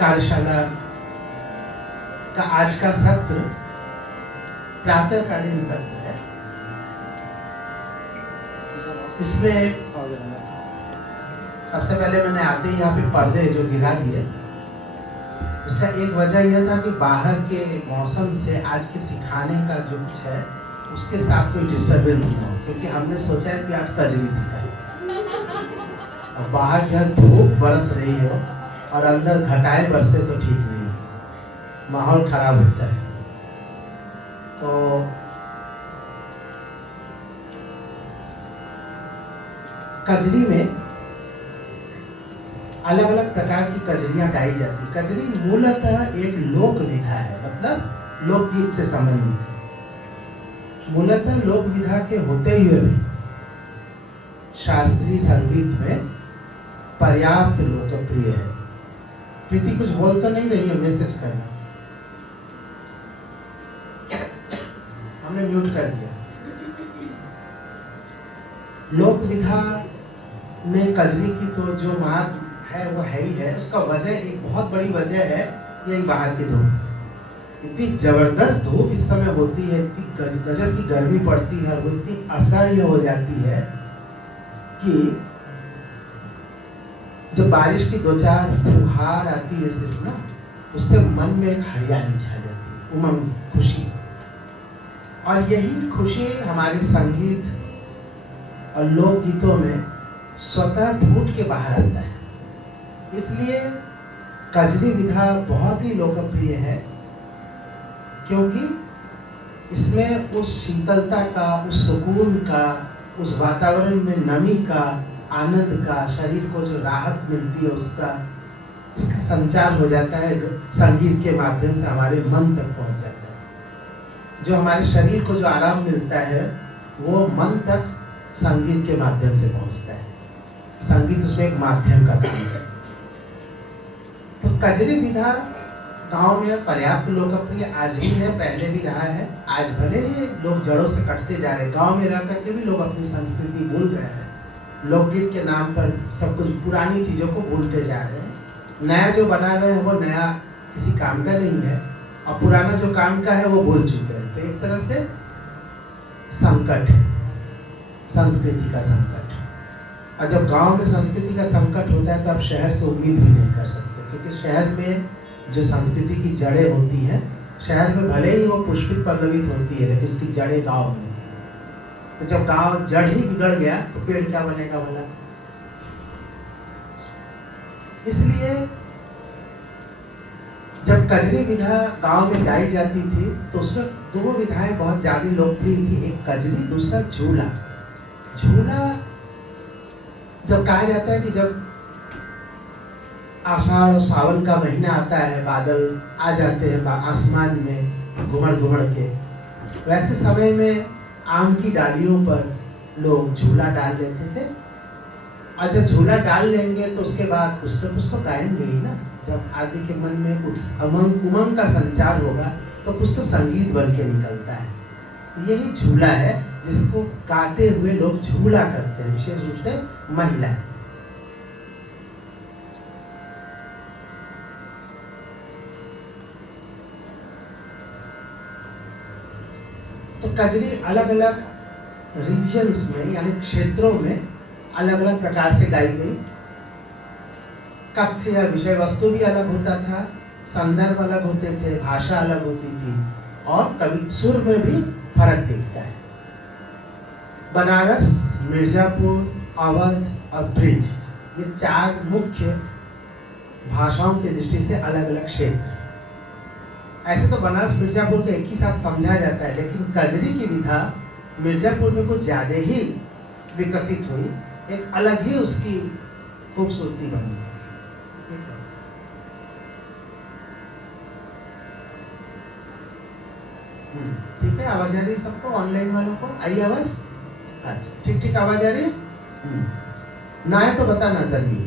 कार्यशाला का आज का सत्र प्रातःकालीन सत्र है। इसमें सबसे पहले मैंने आते ही यहाँ पे पर्दे जो गिरा दिए, उसका एक वजह यह था कि बाहर के मौसम से आज के सिखाने का जो कुछ है उसके साथ कोई डिस्टरबेंस ना हो, क्योंकि हमने सोचा है कि आज कजरी सिखाए और बाहर जहाँ धूप बरस रही हो और अंदर घटाए बरसे तो ठीक नहीं है, माहौल खराब होता है। तो कजरी में अलग अलग प्रकार की कजरियां गाई जाती। कजरी मूलतः एक लोक विधा है, मतलब लोकगीत से संबंधित है। मूलतः लोक विधा के होते हुए भी शास्त्रीय संगीत में पर्याप्त लोकप्रिय है। प्रीति कुछ बोल तो नहीं रही है, मैसेज करना, हमने म्यूट कर दिया। लोक विधा में कजरी की तो जो महत्व है वो है ही है। उसका वजह, एक बहुत बड़ी वजह है यही बाहर की धूप। इतनी जबरदस्त धूप इस समय होती है, इतनी गजब की गर्मी पड़ती है, वो इतनी असह्य हो जाती है कि जब बारिश की दो चार फुहार आती है सिर्फ ना, उससे मन में एक हरियाली छा जाती है, उमंग, खुशी। और यही खुशी हमारे संगीत और लोकगीतों में स्वतः फूट के बाहर आता है। इसलिए कजरी विधा बहुत ही लोकप्रिय है, क्योंकि इसमें उस शीतलता का, उस सुकून का, उस वातावरण में नमी का, आनंद का, शरीर को जो राहत मिलती है उसका, इसका संचार हो जाता है संगीत के माध्यम से, हमारे मन तक पहुंच जाता है। जो हमारे शरीर को जो आराम मिलता है वो मन तक संगीत के माध्यम से पहुंचता है। संगीत उसमें एक माध्यम का काम है। तो कजरी विधा गांव में पर्याप्त लोकप्रिय आज भी है, पहले भी रहा है। आज भले ही लोग जड़ों से कटते जा रहे हैं, गांव में रह करके भी लोग अपनी संस्कृति भूल रहे हैं, लोकगीत के नाम पर सब कुछ पुरानी चीजों को भूलते जा रहे हैं। नया जो बना रहे हैं वो नया किसी काम का नहीं है, और पुराना जो काम का है वो भूल चुके हैं। तो एक तरह से संकट है, संस्कृति का संकट। और जब गांव में संस्कृति का संकट होता है तो आप शहर से उम्मीद भी नहीं कर सकते, क्योंकि शहर में जो संस्कृति की जड़ें होती हैं, शहर में भले ही वो पुष्पित पल्लवित होती है, लेकिन उसकी जड़ें गांव में। तो जब गांव जड़ ही बिगड़ गया तो पेड़ क्या बनेगा भला। इसलिए जब कजरी विधा गांव में गाई जाती थी तो उसमें दो विधाएं बहुत ज्यादा लोकप्रिय थी, एक कजरी, दूसरा झूला। झूला जब कहा जाता है कि जब आषाढ़ और सावन का महीना आता है, बादल आ जाते हैं आसमान में घुमड़ घुमड़ के, वैसे समय में आम की डालियों पर लोग झूला डाल देते थे। और जब झूला डाल लेंगे तो उसके बाद कुछ तो गाएंगे ही ना। जब आदमी के मन में उमंग का संचार होगा तो कुछ तो संगीत बन के निकलता है। यही झूला है जिसको गाते हुए लोग झूला करते हैं, विशेष रूप से महिलाएं। तो कजरी अलग अलग रीजन्स में, यानी क्षेत्रों में अलग अलग प्रकार से गाई गई। कथ्य या विषय वस्तु भी अलग होता था, संदर्भ अलग होते थे, भाषा अलग होती थी, और कवि सुर में भी फर्क दिखता है। बनारस, मिर्जापुर, अवध और ब्रिज, ये चार मुख्य भाषाओं की दृष्टि से अलग अलग क्षेत्र। ऐसे तो बनारस मिर्जापुर को एक ही साथ समझा जाता है, लेकिन कजरी की विधा मिर्जापुर में कुछ ज्यादा ही विकसित हुई, एक अलग ही उसकी खूबसूरती बनी। ठीक है, आवाज आ रही है सबको, ऑनलाइन वालों को आई आवाज? अच्छा, ठीक ठीक आवाज आ रही है? ना है तो बताना दरमी।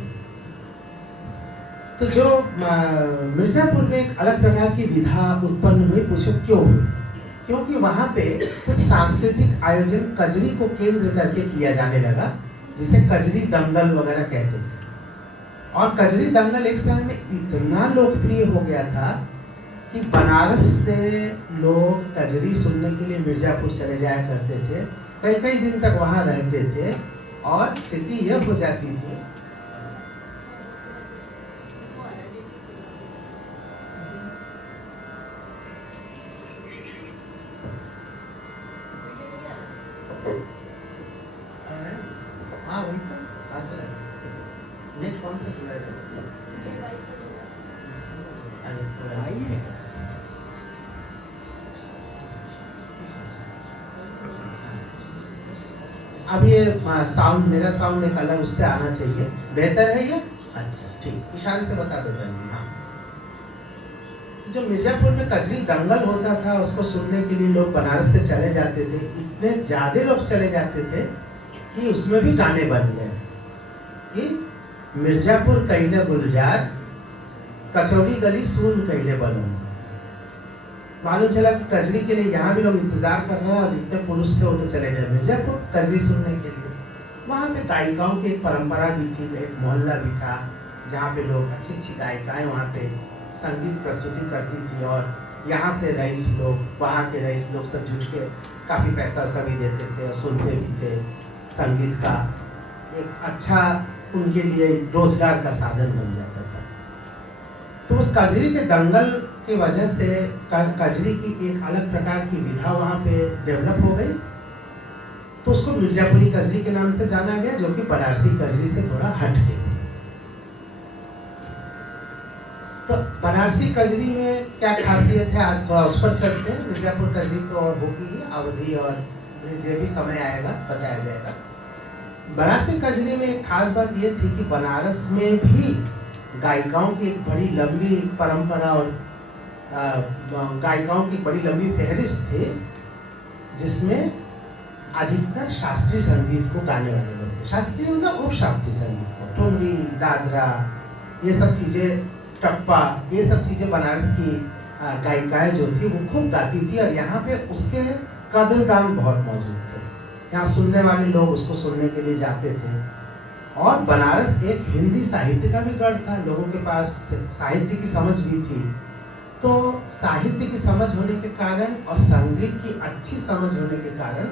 तो जो मिर्जापुर में एक अलग प्रकार की विधा उत्पन्न हुई, पूछो क्यों हुई? क्योंकि वहां पे कुछ सांस्कृतिक आयोजन कजरी को केंद्र करके किया जाने लगा, जिसे कजरी दंगल वगैरह कहते थे। और कजरी दंगल एक समय में इतना लोकप्रिय हो गया था कि बनारस से लोग कजरी सुनने के लिए मिर्जापुर चले जाया करते थे, कई कई दिन तक वहाँ रहते थे और स्थिति यह हो जाती थी हाँ वही तो कहाँ चला नेट कौन सा चला है अब ये साउंड मेरा साउंड एक अलग उससे आना चाहिए, बेहतर है ये? अच्छा ठीक, इशारे से बता देता हूँ। हाँ, तो जो मिर्जापुर में कजरी दंगल होता था उसको सुनने के लिए लोग बनारस से चले जाते थे, इतने ज्यादा लोग चले जाते थे कि उसमें भी गाने बन गए कि मिर्जापुर कईने गुलजार कचौड़ी गली सुन कईने बनो। मालूम चला कि कजरी के लिए यहाँ भी लोग इंतजार कर रहे हैं और जितने पुरुष थे वो तो चले गए मिर्जापुर कजरी सुनने के लिए। वहाँ पे गायिकाओं की एक परंपरा भी थी, एक मोहल्ला भी था जहाँ पे लोग अच्छी अच्छी गायिकाएं वहाँ पे संगीत प्रस्तुति करती थी और यहाँ से रईस लोग, वहाँ के रईस लोग सब जुट के काफ़ी पैसा सभी देते थे और सुनते भी थे। संगीत का एक अच्छा उनके लिए रोजगार का साधन बन जाता था। तो उस कजरी के दंगल की वजह से कजरी की एक अलग प्रकार की विधा वहाँ पे डेवलप हो गई, तो उसको मिर्जापुरी कजरी के नाम से जाना गया, जो कि बनारसी कजरी से थोड़ा हट के। तो बनारसी कजरी में क्या खासियत है आज थोड़ा उस पर चलते हैं। मिर्जापुर कजरी तो और होगी, अवधि और जो भी समय आएगा बताया जाएगा। बनारसी कजरी में एक खास बात ये थी कि बनारस में भी गायिकाओं की एक बड़ी लंबी परंपरा और गायिकाओं की बड़ी लंबी फहरिस्त थी, जिसमें अधिकतर शास्त्रीय संगीत को गाने वाले लोग थे। शास्त्रीय मतलब उप शास्त्रीय संगीत को, ठुमरी, दादरा, ये सब चीज़ें, टप्पा, ये सब चीज़ें बनारस की गायिकाएं जो थी वो खूब गाती थी और यहाँ पे उसके कदरदान बहुत मौजूद थे। यहाँ सुनने वाले लोग उसको सुनने के लिए जाते थे। और बनारस एक हिंदी साहित्य का भी गढ़ था, लोगों के पास साहित्य की समझ भी थी। तो साहित्य की समझ होने के कारण और संगीत की अच्छी समझ होने के कारण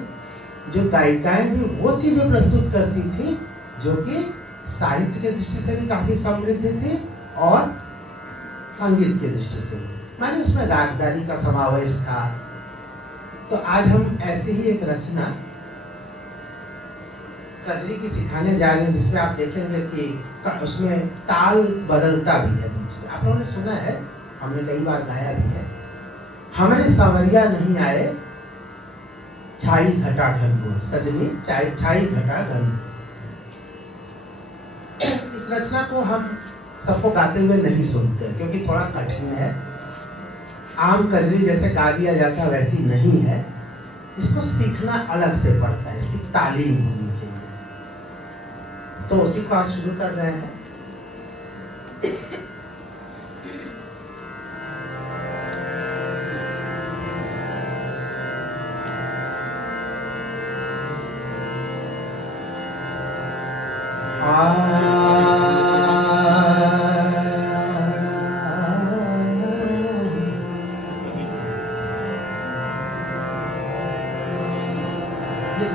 जो गायिकाएं भी वो चीज़ें प्रस्तुत करती थी जो कि साहित्य की दृष्टि से भी काफ़ी समृद्ध थी और संगीत की दृष्टि से भी, माने उसमें रागदारी का समावेश था। तो आज हम ऐसी ही एक रचना कजरी की सिखाने जा रहे हैं, जिसमें आप देखेंगे कि उसमें ताल बदलता भी है बीच में। आप लोगों ने सुना है, हमने कई बार गाया भी है। हमने सांवरिया नहीं आए छाई घटा घनघोर, सजनी छाई घटा घन। इस रचना को हम सबको गाते हुए नहीं सुनते क्योंकि थोड़ा कठिन है, आम कजरी जैसे गा दिया जाता वैसी नहीं है। इसको सीखना अलग से पड़ता है, इसकी तालीम होनी चाहिए। तो उसी को आज शुरू कर रहे हैं।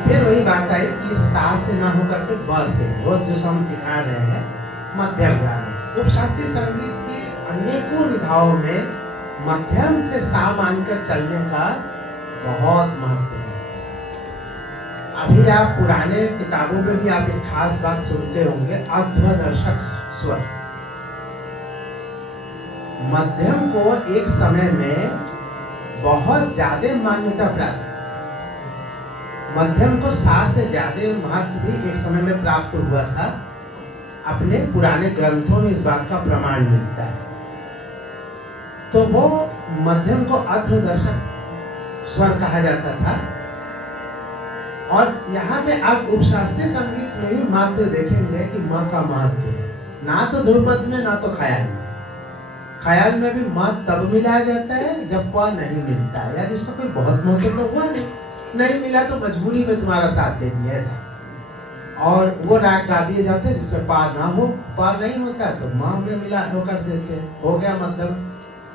फिर वही बात आई कि सा से ना होकर के ब से, रोज जो हम सिखा रहे हैं मध्यम राग। उपशास्त्रीय संगीत की अनेकों विधाओं में मध्यम से सा मानकर चलने का बहुत महत्व है। अभी आप पुराने किताबों में भी आप एक खास बात सुनते होंगे, अध्वदर्शक स्वर। मध्यम को एक समय में बहुत ज्यादा मान्यता प्राप्त, मध्यम को सा से ज्यादा महत्व भी एक समय में प्राप्त हुआ था। अपने पुराने ग्रंथों में इस बात का प्रमाण मिलता है। तो वो मध्यम को अध्वदर्शक स्वर कहा जाता था। और यहाँ पे आप उपशास्त्रीय संगीत में ही मात्र देखेंगे कि माँ का महत्व है, ना तो ध्रुपद में ना तो ख्याल में। ख्याल में भी माँ तब मिलाया जाता है जब वह नहीं मिलता है, यानी उसका कोई बहुत महत्व तो हुआ नहीं मिला तो मजबूरी में तुम्हारा साथ दे दिया ऐसा। और वो राग गा दिए जाते हैं जिसमें पा ना हो, पा नहीं होता तो माँ में मिला होकर देते हैं, हो गया मध्यम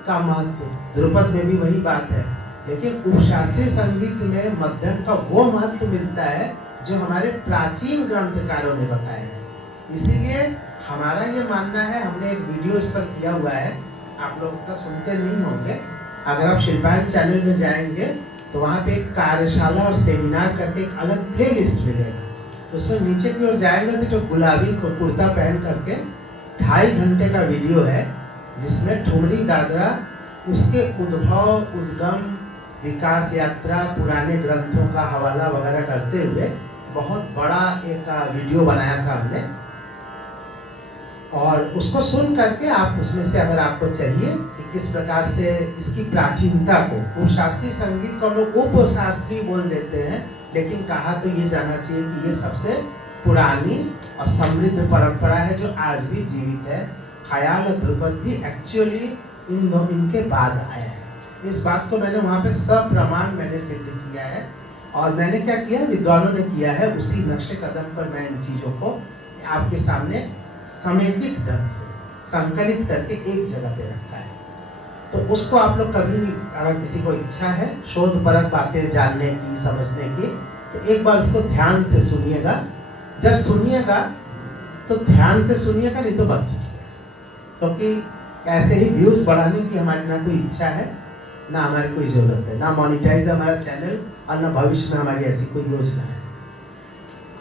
का महत्व। ध्रुपद में भी वही बात है, लेकिन उपशास्त्रीय संगीत में मध्यम का वो महत्व मिलता है जो हमारे प्राचीन ग्रंथकारों ने बताया है। इसीलिए हमारा ये मानना है, हमने एक वीडियो इस पर किया हुआ है, आप लोग तो सुनते नहीं होंगे। अगर आप शिल्पायन चैनल में जाएंगे तो वहाँ पे एक कार्यशाला और सेमिनार करके एक अलग प्लेलिस्ट मिलेगा। उसमें नीचे की ओर जाएंगे तो जो गुलाबी कुर्ता पहन करके 2.5 घंटे का वीडियो है, जिसमें ठुमरी दादरा उसके उद्भव, उद्गम, विकास यात्रा, पुराने ग्रंथों का हवाला वगैरह करते हुए बहुत बड़ा एक वीडियो बनाया था हमने। और उसको सुन करके आप उसमें से अगर आपको चाहिए कि किस प्रकार से इसकी प्राचीनता को, उपशास्त्रीय संगीत को हम लोग उपशास्त्रीय बोल देते हैं, लेकिन कहा तो ये जाना चाहिए कि ये सबसे पुरानी और समृद्ध परंपरा है जो आज भी जीवित है। ख्याल और ध्रुपद भी एक्चुअली इनके बाद आया है। इस बात को मैंने वहाँ पे सप्रमाण मैंने सिद्ध किया है। और मैंने क्या किया, विद्वानों ने किया है, उसी नक्शे कदम पर मैं इन चीज़ों को आपके सामने समेकित ढंग से संकलित करके एक जगह पे रखा है। तो उसको आप लोग कभी भी, अगर किसी को इच्छा है शोधपरक बातें जानने की, समझने की, तो एक बार उसको ध्यान से सुनिएगा। जब सुनिएगा तो ध्यान से सुनिएगा, नहीं तो मत सुनिए, क्योंकि ऐसे ही व्यूज बढ़ाने की हमारी ना कोई इच्छा है, ना हमारी कोई जरूरत है, ना मोनिटाइज है हमारा चैनल, और ना भविष्य में हमारी ऐसी कोई योजना है।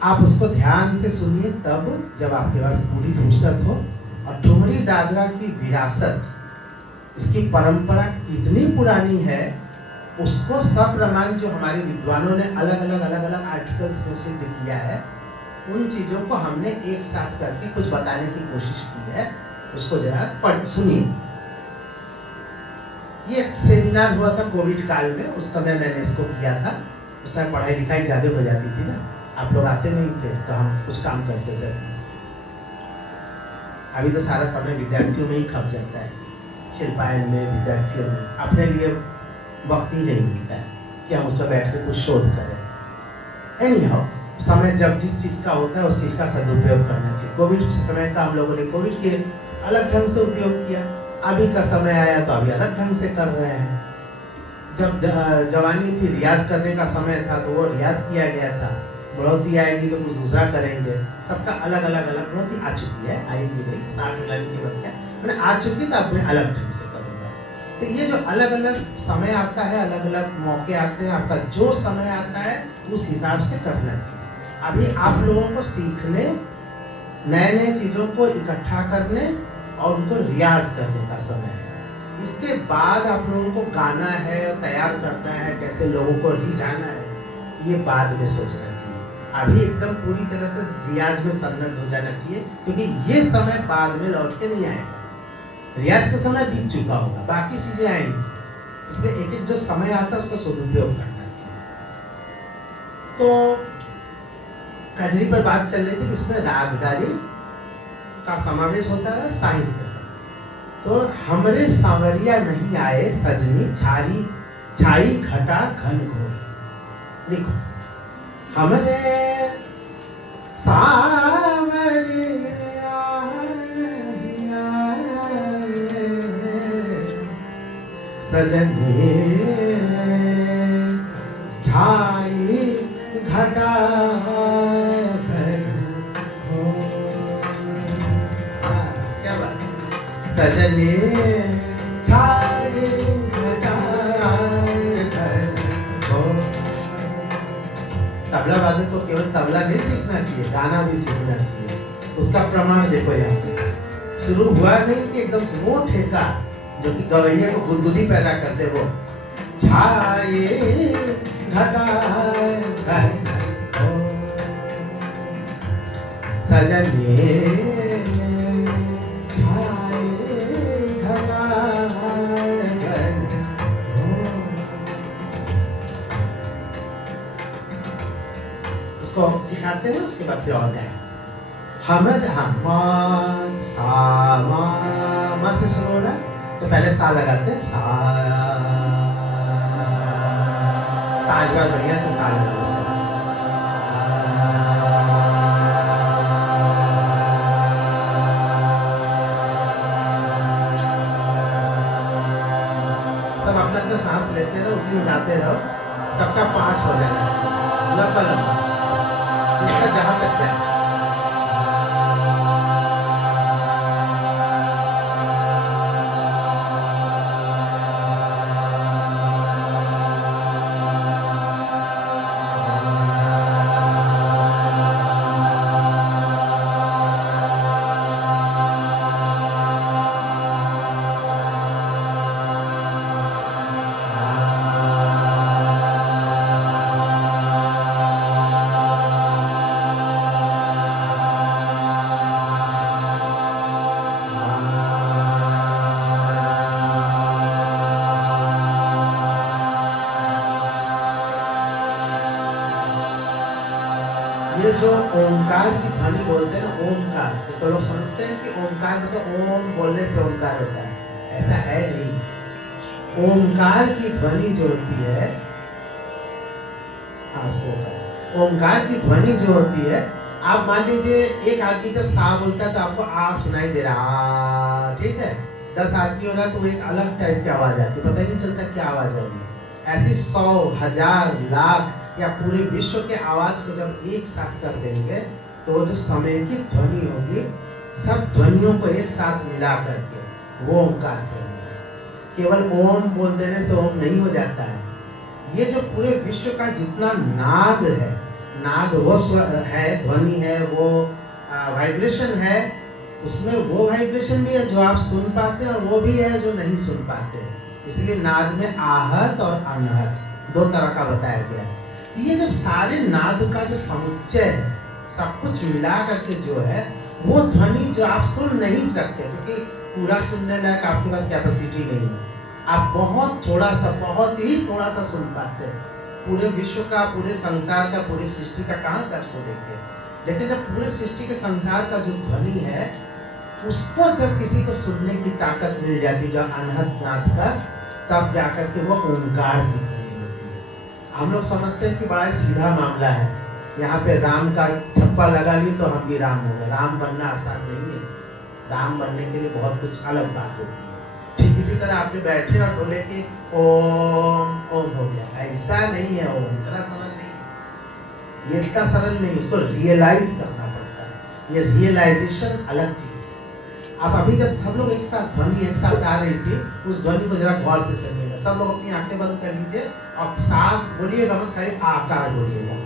आप उसको ध्यान से सुनिए, तब जब आपके पास पूरी फुर्सत हो। और ठुमरी दादरा की विरासत, इसकी परंपरा कितनी पुरानी है, उसको सप्रमाण जो हमारे विद्वानों ने अलग अलग आर्टिकल्स में सिद्ध किया है, उन चीज़ों को हमने एक साथ करके कुछ बताने की कोशिश की है। उसको जरा पढ़ सुनिए। ये सेमिनार हुआ था कोविड काल में, उस समय मैंने इसको किया था। उस समय पढ़ाई लिखाई ज़्यादा हो जाती थी ना, आप लोग आते नहीं थे, तो हम कुछ काम करते थे। अभी तो सारा समय विद्यार्थियों में ही खप जाता है, शिल्पायन में, विद्यार्थियों में। अपने लिए वक्त ही नहीं मिलता है कि हम उस पर बैठ के कुछ शोध करें। एनीहाउ, समय जब जिस चीज़ का होता है उस चीज़ का सदुपयोग करना चाहिए। कोविड के समय का हम लोगों ने कोविड के अलग ढंग से उपयोग किया, अभी का समय आया तो अभी अलग ढंग से कर रहे हैं। जब जवानी थी, रियाज करने का समय था, तो वो रियाज किया गया था। बढ़ोतरी आएगी तो कुछ दूसरा करेंगे। सबका अलग अलग बढ़ोतरी आ चुकी है, आएगी नहीं, 60 लाख की बात क्या मैंने आ चुकी, तो अब मैं अलग ढंग से करूँगा। तो ये जो अलग अलग समय आता है, अलग अलग मौके आते हैं, आपका जो समय आता है उस हिसाब से करना चाहिए। अभी आप लोगों को सीखने, नए नए चीज़ों को इकट्ठा करने और उनको रियाज करने का समय है। इसके बाद आप लोगों को गाना है, तैयार करना है, कैसे लोगों को रिझाना है, ये बाद में सोचना चाहिए। अभी एकदम पूरी तरह से रियाज में संलग्न हो जाना चाहिए, क्योंकि ये समय बाद में लौट के नहीं आएगा। रियाज का समय बीत चुका होगा, बाकी चीजें आएंगी। इसलिए एक एक जो समय आता है उसका सदुपयोग करना चाहिए। तो कजरी पर बात चल रही थी, इसमें रागदारी का समावेश होता है, साहित्य का। तो हमरे सांवरिया नहीं आए सजनी, छाई घटा घन घोर। देखो, हमरे सांवरिया नहीं आए सजनी, छाई घटा सजनी, छाई घटा तबला वादक को केवल तबला नहीं सीखना चाहिए, गाना भी सीखना चाहिए। उसका प्रमाण देखो यहाँ पे शुरू हुआ नहीं कि एकदम से वो ठेका जो कि गवैया को गुदगुदी पैदा करते, वो छाए घटा सजनी, उसको सिखाते हैं, उसके बाद फिर और गाए। हमर हम सा मा से शुरू हो रहा है, तो पहले सा लगाते हैं, सा, पांच बार बढ़िया से सा लगाते हैं। अपना अपना सांस लेते रहो, उसी में गाते रहो। सबका 5 हो जाना चाहिए, लंबा लंबा, जिसका जहाँ तक जाए। ये जो ओंकार की ध्वनि बोलते हैं ना, ओंकार, तो लोग समझते हैं कि ओंकार मतलब ओम बोलने से ओंकार होता है। ऐसा है नहीं। ओंकार की ध्वनि जो होती है, ओंकार की ध्वनि जो होती है, आप मान लीजिए एक आदमी जब सा बोलता है तो आपको आ सुनाई दे रहा, ठीक है। 10 आदमी होगा तो एक अलग टाइप की आवाज आती है, पता ही नहीं चलता क्या आवाज है। ऐसी 100, 1000, लाख या पूरे विश्व के आवाज को जब एक साथ कर देंगे तो वो जो समय की ध्वनि होगी, सब ध्वनियों को एक साथ मिला करके वो ओंकार ध्वनि। केवल ओम बोल देने से ओम नहीं हो जाता है। ये जो पूरे विश्व का जितना नाद है, नाद वो है, ध्वनि है, वो वाइब्रेशन है, उसमें वो वाइब्रेशन भी है जो आप सुन पाते हैं और वो भी है जो नहीं सुन पाते। इसलिए नाद में आहत और अनहत 2 तरह का बताया गया है। ये जो सारे नाद का जो समुच्चय है, सब कुछ मिला करके जो है वो ध्वनि जो आप सुन नहीं सकते, क्योंकि पूरा सुनने लायक आपके पास कैपेसिटी नहीं है। आप बहुत थोड़ा सा, बहुत ही थोड़ा सा सुन पाते हैं। पूरे विश्व का, पूरे संसार का, पूरी सृष्टि का कहाँ से आप सुनेंगे। लेकिन जब पूरे सृष्टि के संसार का जो ध्वनि है, उसको जब किसी को सुनने की ताकत मिल जाती जो अनहद नाद का, तब जाकर के वो ओंकार की ध्वनि होती है। हम लोग समझते हैं कि बड़ा सीधा मामला है, यहाँ पे राम का ठप्पा लगा ली तो हम भी राम हो गए। राम बनना आसान नहीं है। राम बनने के लिए बहुत कुछ अलग बात होती है। ठीक इसी तरह आपने बैठे और बोले कि ओम ओम हो गया, ऐसा नहीं है। ओम इतना सरल नहीं है, ये इतना सरल नहीं, उसको रियलाइज करना पड़ता है। ये रियलाइजेशन अलग चीज है। आप अभी जब सब लोग एक साथ ध्वनि एक साथ आ रही थी, उस ध्वनि को जरा गौर से सुनिएगा। सब लोग अपनी आंखें बंद कर लीजिए और साफ बोलिएगा, मत खाली आकार बोलिएगा।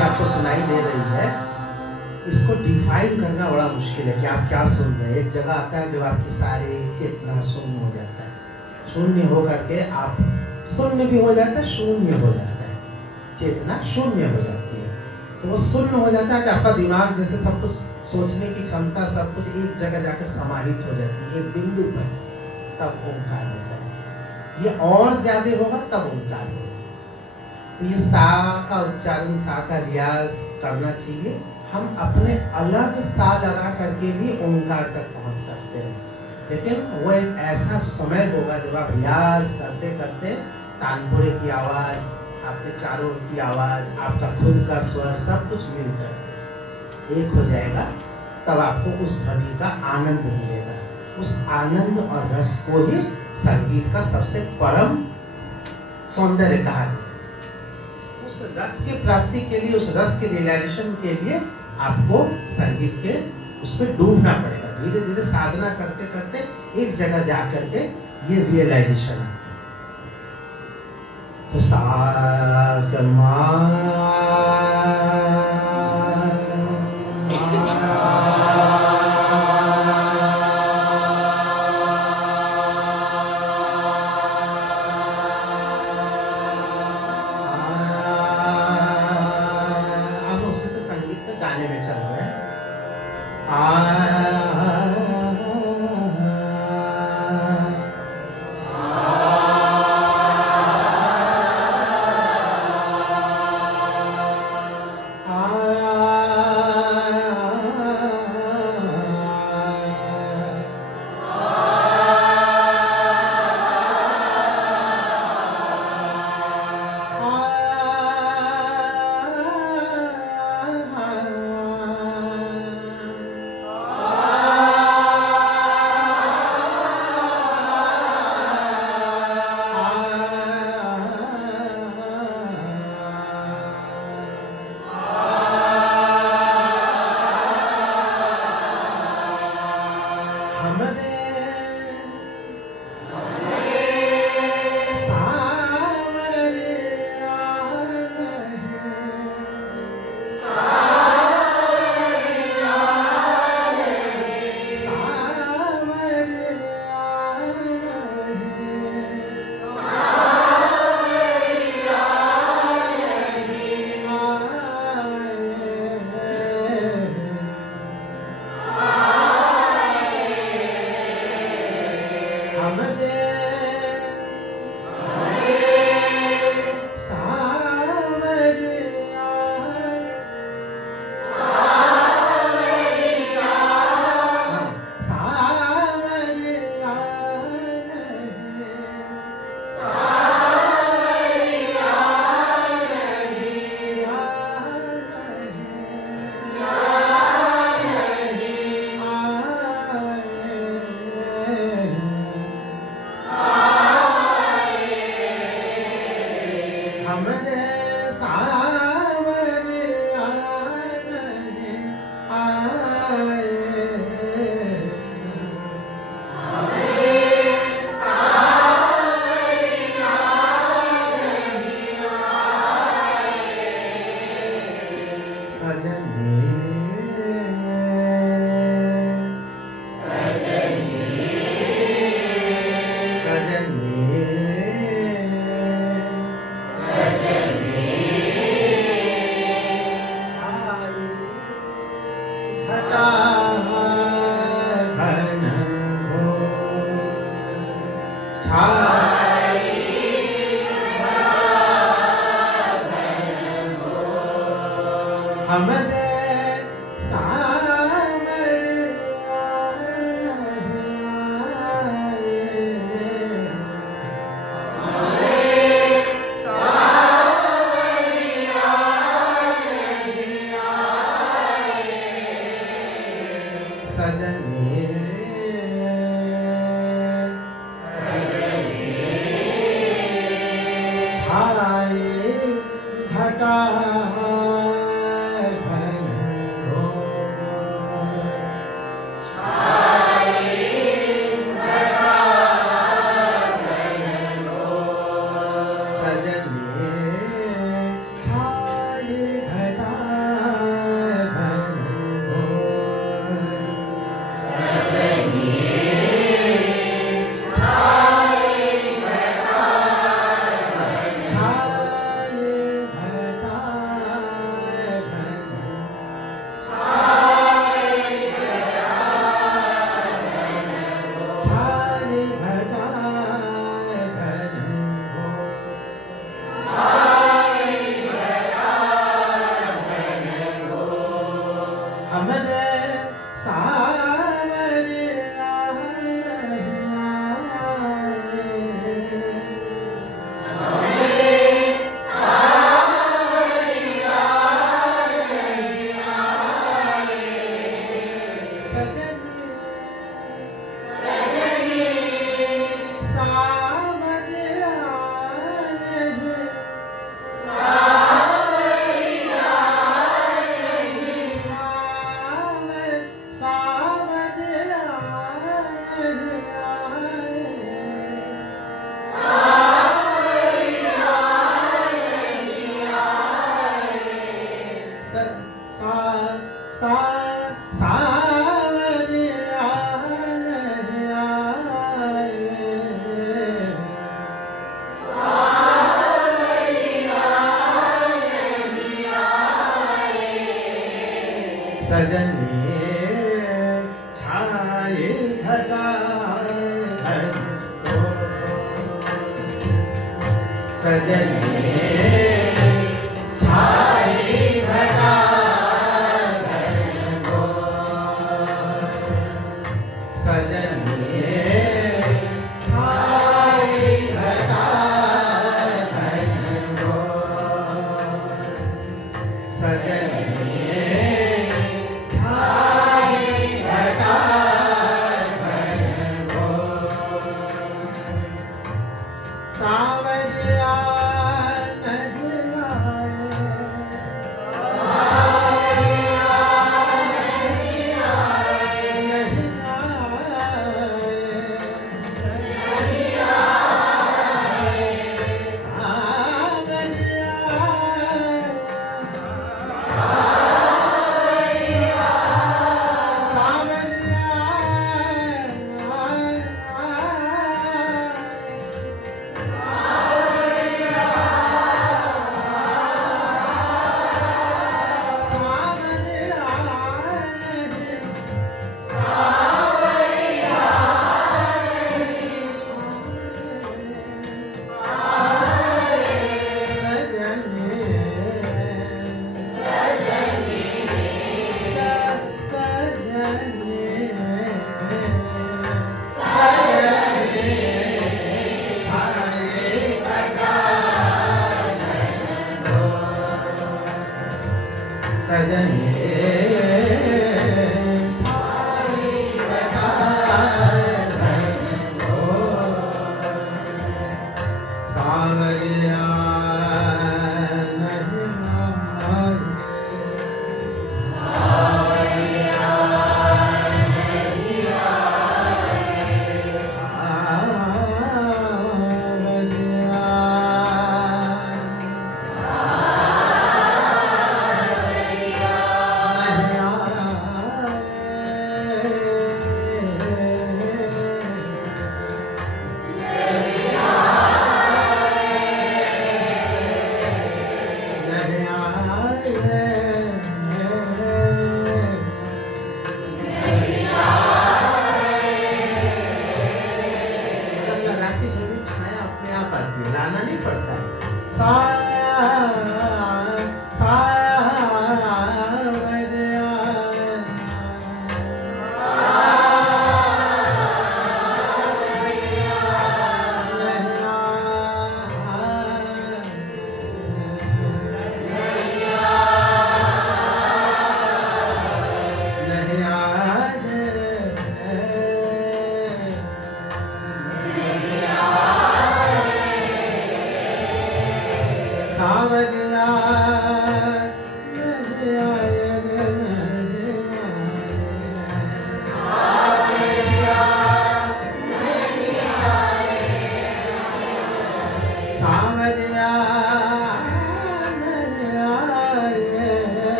आपको सुनाई दे रही है, इसको डिफाइन करना बड़ा मुश्किल है कि आप क्या सुन रहे हैं। एक जगह आता है जब आपकी सारी चेतना शून्य हो जाता है, शून्य हो करके आप शून्य भी हो जाता है, शून्य हो जाता है, चेतना शून्य हो जाती है। तो वो शून्य हो जाता है कि आपका दिमाग जैसे सब कुछ सोचने की क्षमता सब कुछ एक जगह जाकर समाहित हो जाती है, एक बिंदु पर, तब ओंकार होता है। ये और ज्यादा होगा तब ओंकार होगा। तो ये सा का उच्चारण, सा का रियाज करना चाहिए। हम अपने अलग सा लगा करके भी ओंकार तक पहुंच सकते हैं, लेकिन वो एक ऐसा समय होगा जब आप रियाज करते करते तानपुरे की आवाज, आपके चारों ओर की आवाज, आपका खुद का स्वर सब कुछ मिलकर एक हो जाएगा, तब आपको उस ध्वनि का आनंद मिलेगा। उस आनंद और रस को ही संगीत का सबसे परम सौंदर्य कहा गया। उस रस की प्राप्ति के लिए, उस रस के रियलाइजेशन के लिए आपको संगीत के उसमें डूबना पड़ेगा। धीरे धीरे साधना करते करते एक जगह जा करके ये रियलाइजेशन आता है। तो सास कर्मा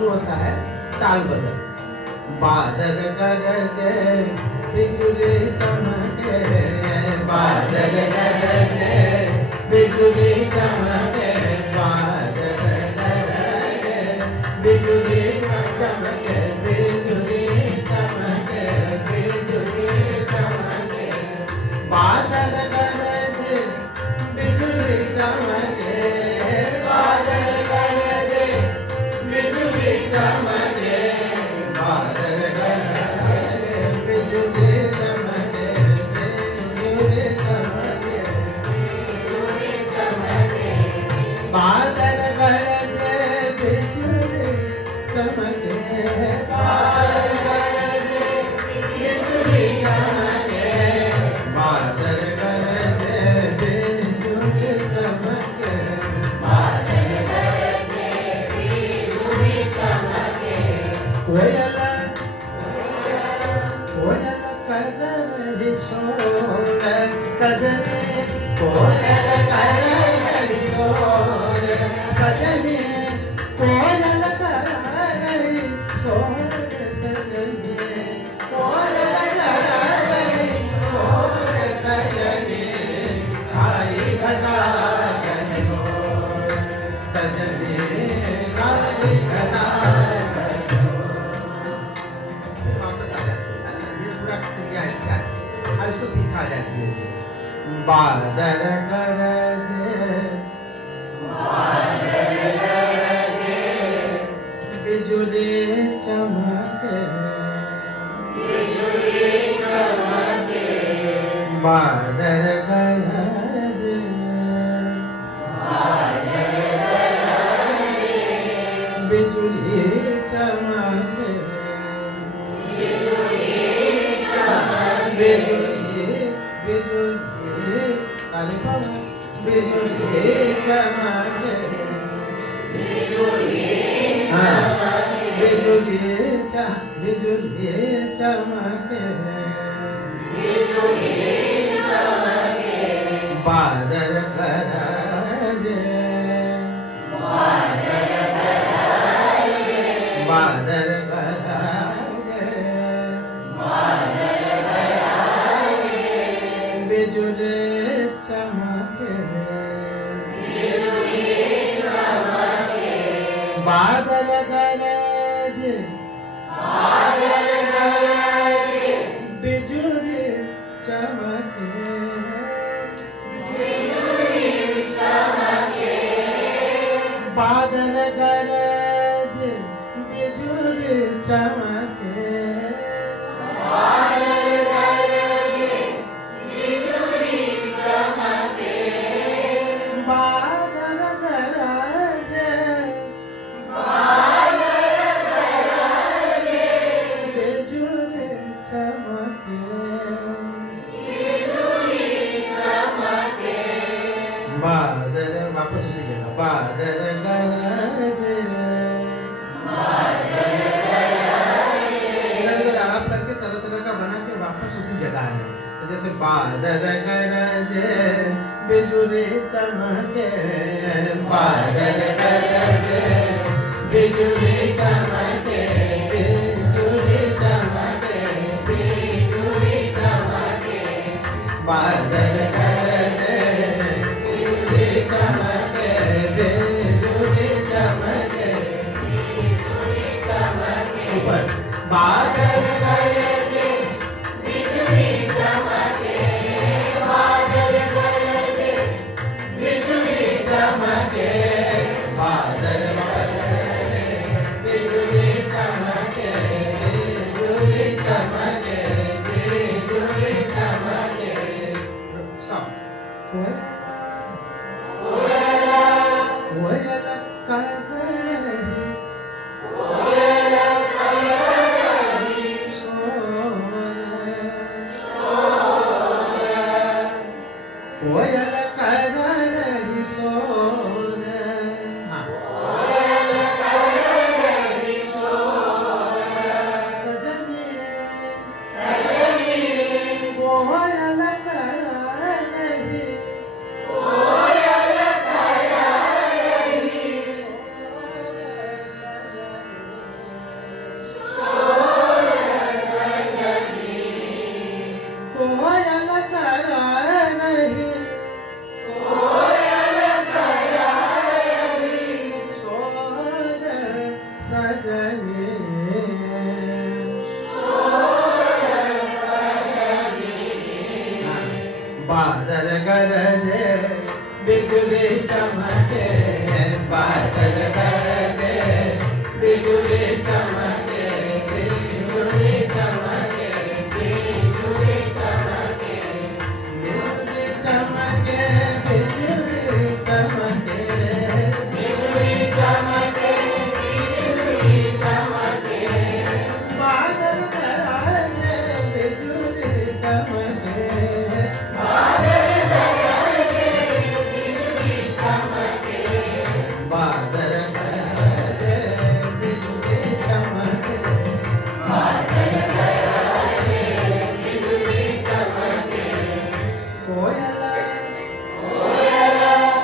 शुरू होता है ताल बदल। बादल गरजे बिजुली चमके, बादल गरजे बिजुली चमके, बादल गरजे बिजुली चमके, बिजुली चमके, बिजुली चमके, बादल गरजे बिजुली चमके, बादल गरजे बिजुली चमके, बादल गरजे बिजुली चमके, बिजुली चमके, बिजुली चमके, बादल गरजे बिजुली चमके, बादल गरजे बिजुली चमके, बादल गरजे बिजुली चमके, बादल गरजे बिजुली चमके, कोयल कोयल कर रही शोर सजने, कोयल कर रही शोर सजने, कोयल कर रही शोर सजने, कोयल कर रही शोर सजने, छाई घटा घनघोर सजने, छाई घटा वापस आ जाती है। ये पूरा क्रिया है इसका, और इसको सीखा जाती है। बादल गरजे बिजुली चमके, बिजुली चमके, बादल गरजे, बादल गरजे बिजुली चमके, बिजुली चमके, बिजुली बिजुली ताली पाओ, बिजुली चमके, बिजुली चमके, बिजुली चमके, बिजुली चमके, बादल गरजे, बादल गरजे, बादल गरजे, बादल गरजे बिजुली चमके, बिजुली चमके, बादल गरजे, बादल गरजे बिजुली चमके, बिजुली चमके, बादल गरजे बिजुली चमके, बादल गरजे बिजुली चमके, बादल गरजे, बादल गरजे बिजुली चमके, बिजुली चमके, बादल वापस उसी जगह, बादल गरजे, बादल गरजे, इधर आलाप करके तरह तरह का बना के वापस उसी जगह आना है। तो जैसे बादल गरजे बिजुली चमके, बादल गरजे बिजुली चमके, बिजुली चमके, बिजुली चमके, बादल गरजे बिजुली चमके, बिजुली चमके, बिजुली चमके, ऊपर बादल गरजे बिजुली चमके, बादल गरजे बिजुली चमके, बादल गरजे बिजुली चमके, बिजुली चमके, बिजुली चमके। Stop. कोयल कोयल कर रही, कोयल कर रही सजनी बादल गरजे बिजुली चमके बादल गरजे बिजुली चमके बिजुली चमके बिजुली चमके बिजुली चमके बिजुली चमके बिजुली चमके बिजुली चमके बादल गरजे बिजुली चमके बादल गरजे बिजुली चमके बादल गरजे बिजुली चमके कोयल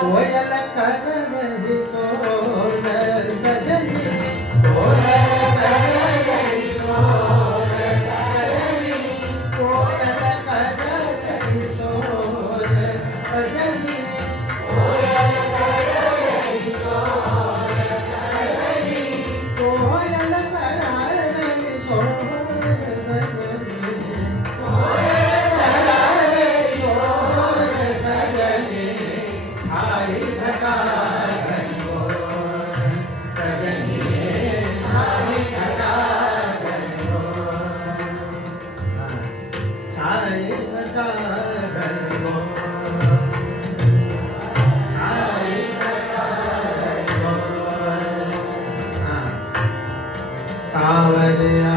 कोयल कर रही सोर सजनी कोयल कर रही सोर सजनी कोयल कर रही सोर सजनी कोयल कर रही सोर सजनी कोयल कर रही सोर सजनी कोयल कर रही सोर सजनी छाई घटा घनघोर सजनी छाई घटा घनघोर छाई घटा घनघोर छाई घटा घनघोर सावरिया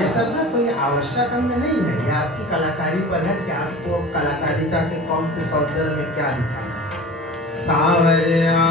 आवश्यक अंग नहीं है, ये आपकी कलाकारी पर है कि आपको कलाकारिता के कौन से सौंदर्य में क्या दिखाना है। सावरिया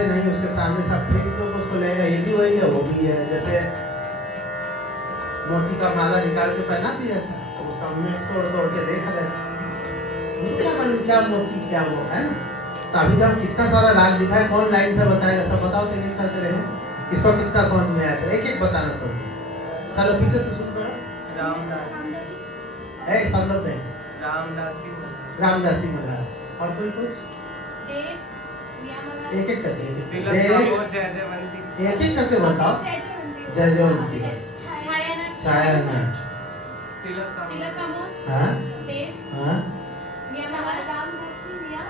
देखे नहीं, उसके सामने सब फेंक दो तो उसको लगेगा ये भी वही है वो भी है। जैसे मोती का माला निकाल के पहना दिया था तो वो सामने तोड़ तोड़ के देख रहे थे, क्या मालूम क्या मोती क्या वो है ना। तो अभी जब कितना सारा राग दिखाए, कौन लाइन से बताएगा? सब बताओ तो एक करते रहे, इसको कितना समझ में आया? एक एक बताना सब। चलो पीछे से शुरू करो। रामदास सब लोग नहीं, रामदासी मल्हार। और कोई कुछ देश मियां मल्हार। एक एक करके तिलक देश, जयजयवंती। एक एक करके बताओ। जयजयवंती, छायानट, तिलक तिलक अमोद। हाँ देश हाँ मियां मल्हार। रामदासी मल्हार।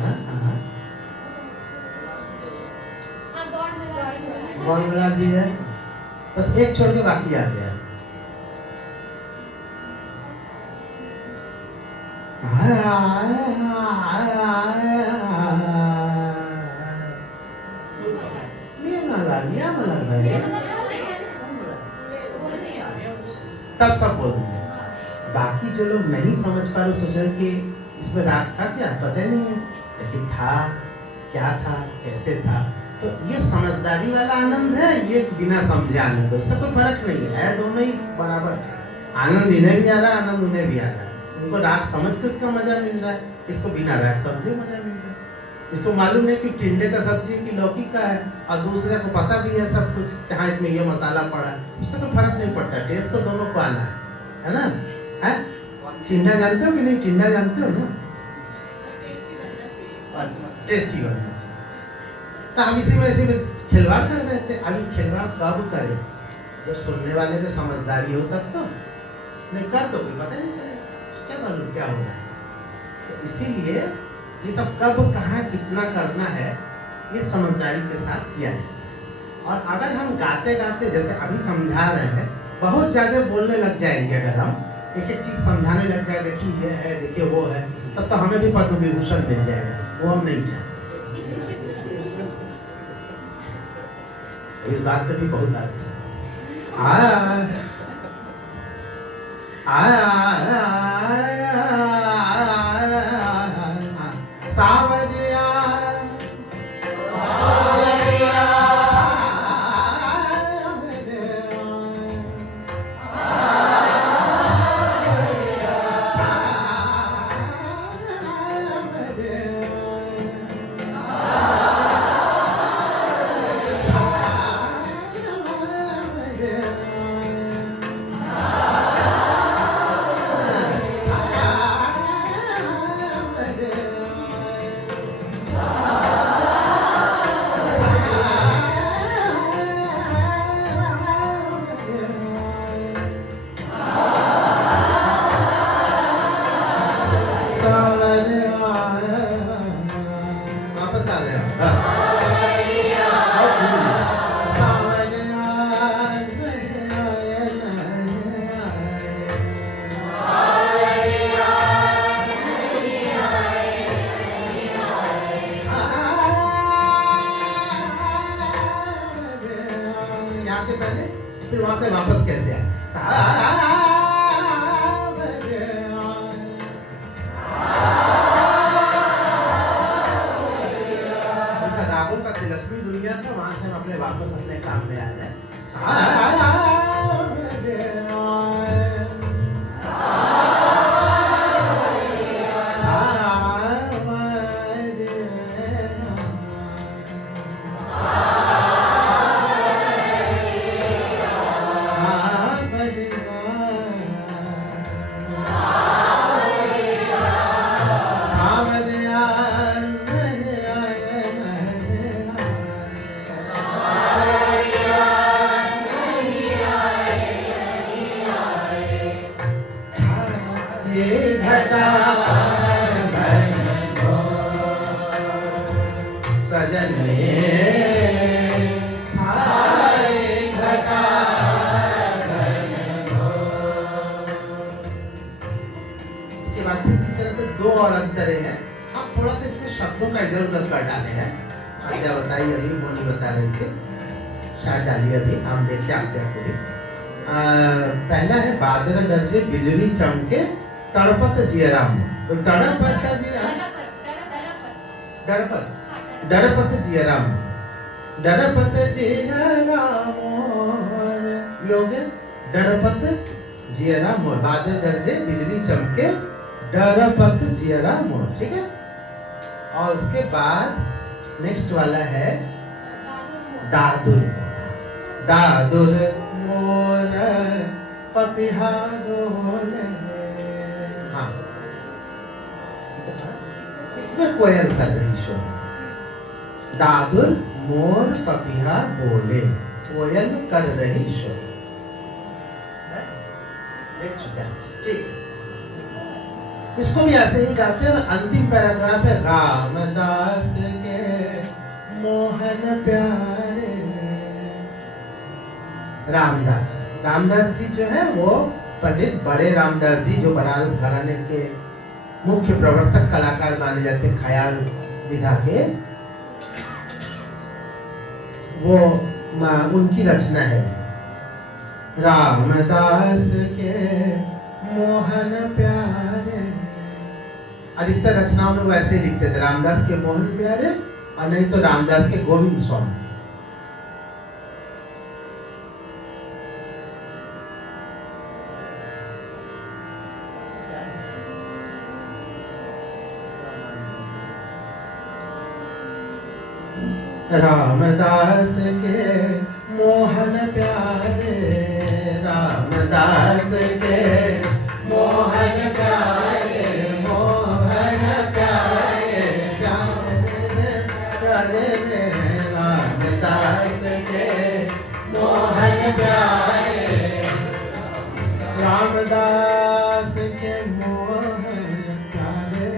हाँ हाँ। हाँ गॉड मल्हार। गौर मल्हार भी है, बस एक छोड़ के बाकी आ गया। मियां मल्हार भाई तब सब बोल दिए। बाकी जो लोग नहीं समझ पा रहे सोच रहे कि इसमें राग था क्या, पता नहीं है, लेकिन था क्या था कैसे था। तो ये समझदारी वाला आनंद है, ये बिना समझे आनंद है, उससे कोई फर्क नहीं है, दोनों ही बराबर है। आनंद इन्हें भी आ रहा है, आनंद उन्हें भी आ रहा है। उनको राग समझ के उसका मजा मिल रहा है, इसको बिना राग समझे मजा मिल रहा है। इसको मालूम नहीं कि टिंडे का सब्जी है कि लौकी का है, और दूसरे को पता भी है सब कुछ, हाँ इसमें ये मसाला पड़ा है, उससे कोई फर्क नहीं पड़ता। टेस्ट तो दोनों को आना है ना। है टिंडा जानते हो कि नहीं? टिंडा जानते हो ना? टेस्टी बनना चाहिए। तो हम इसी में खिलवाड़ कर रहे थे। अभी खिलवाड़ कब करें? जब सुनने वाले में समझदारी हो तब तो, नहीं कर तो कोई पता नहीं चलेगा, क्या मालूम क्या हो रहा है। तो इसीलिए ये सब कब कहाँ कितना करना है ये समझदारी के साथ किया जाए। और अगर हम गाते गाते जैसे अभी समझा रहे हैं, बहुत ज्यादा बोलने लग जाएंगे, अगर हम एक एक चीज समझाने लग जाए, देखिए ये है देखिए वो है, तब तो हमें भी पद्म विभूषण मिल जाएगा, वो हम नहीं चाहते। इस बात पे भी बहुत अर्थ है। सावरिया वापस आ रहे हैं। यहाँ से पहले फिर वहां से वापस कैसे आए? रागों का तिलस्मी दुनिया था, वहां से हम अपने वापस अपने काम में आ जाए। सजन इसके बाद फिर इसी तरह से दो और अंतरे हैं। हम थोड़ा सा इसमें शब्दों का इधर उधर कर डाले हैं। आज्ञा बताई अभी, वो नहीं बता रहे थे, शायद डालिए अभी, हम देखते आते हैं पूरी। पहला है बादल गरजे बिजली चमके तड़पत जियरा, तो तड़पत जियरा, दरपत तड़पत डरपत जियरा मोर, डरपत जियरा मोर, ये हो गया डरपत जियरा मोर, बादल गरजे बिजली चमके डरपत जियरा मोर, ठीक है। और उसके बाद नेक्स्ट वाला है दादुर मोर। दादुर मोर, दादुर मोर पपिहा डोले। हाँ, इसमें कोयल कर रही शोर। दादुर मोर पपिहा बोले, कोयल कर रही शोर। ठीक, इसको भी ऐसे ही गाते हैं। और अंतिम पैराग्राफ है रामदास के मोहन प्यारे। रामदास, रामदास जी जो है वो पंडित बड़े रामदास जी, जो बनारस घराने के मुख्य प्रवर्तक कलाकार माने जाते हैं ख्याल विधा के, वो उनकी रचना है रामदास के मोहन प्यारे। अधिकतर रचनाओं में वो ऐसे ही लिखते थे, रामदास के मोहन प्यारे, और नहीं तो रामदास के गोविंद स्वामी। रामदास के मोहन प्यारे, रामदास के मोहन प्यारे, मोहन प्यारे, प्यारे प्यारे रामदास के मोहन प्यारे, रामदास के मोहन प्यारे।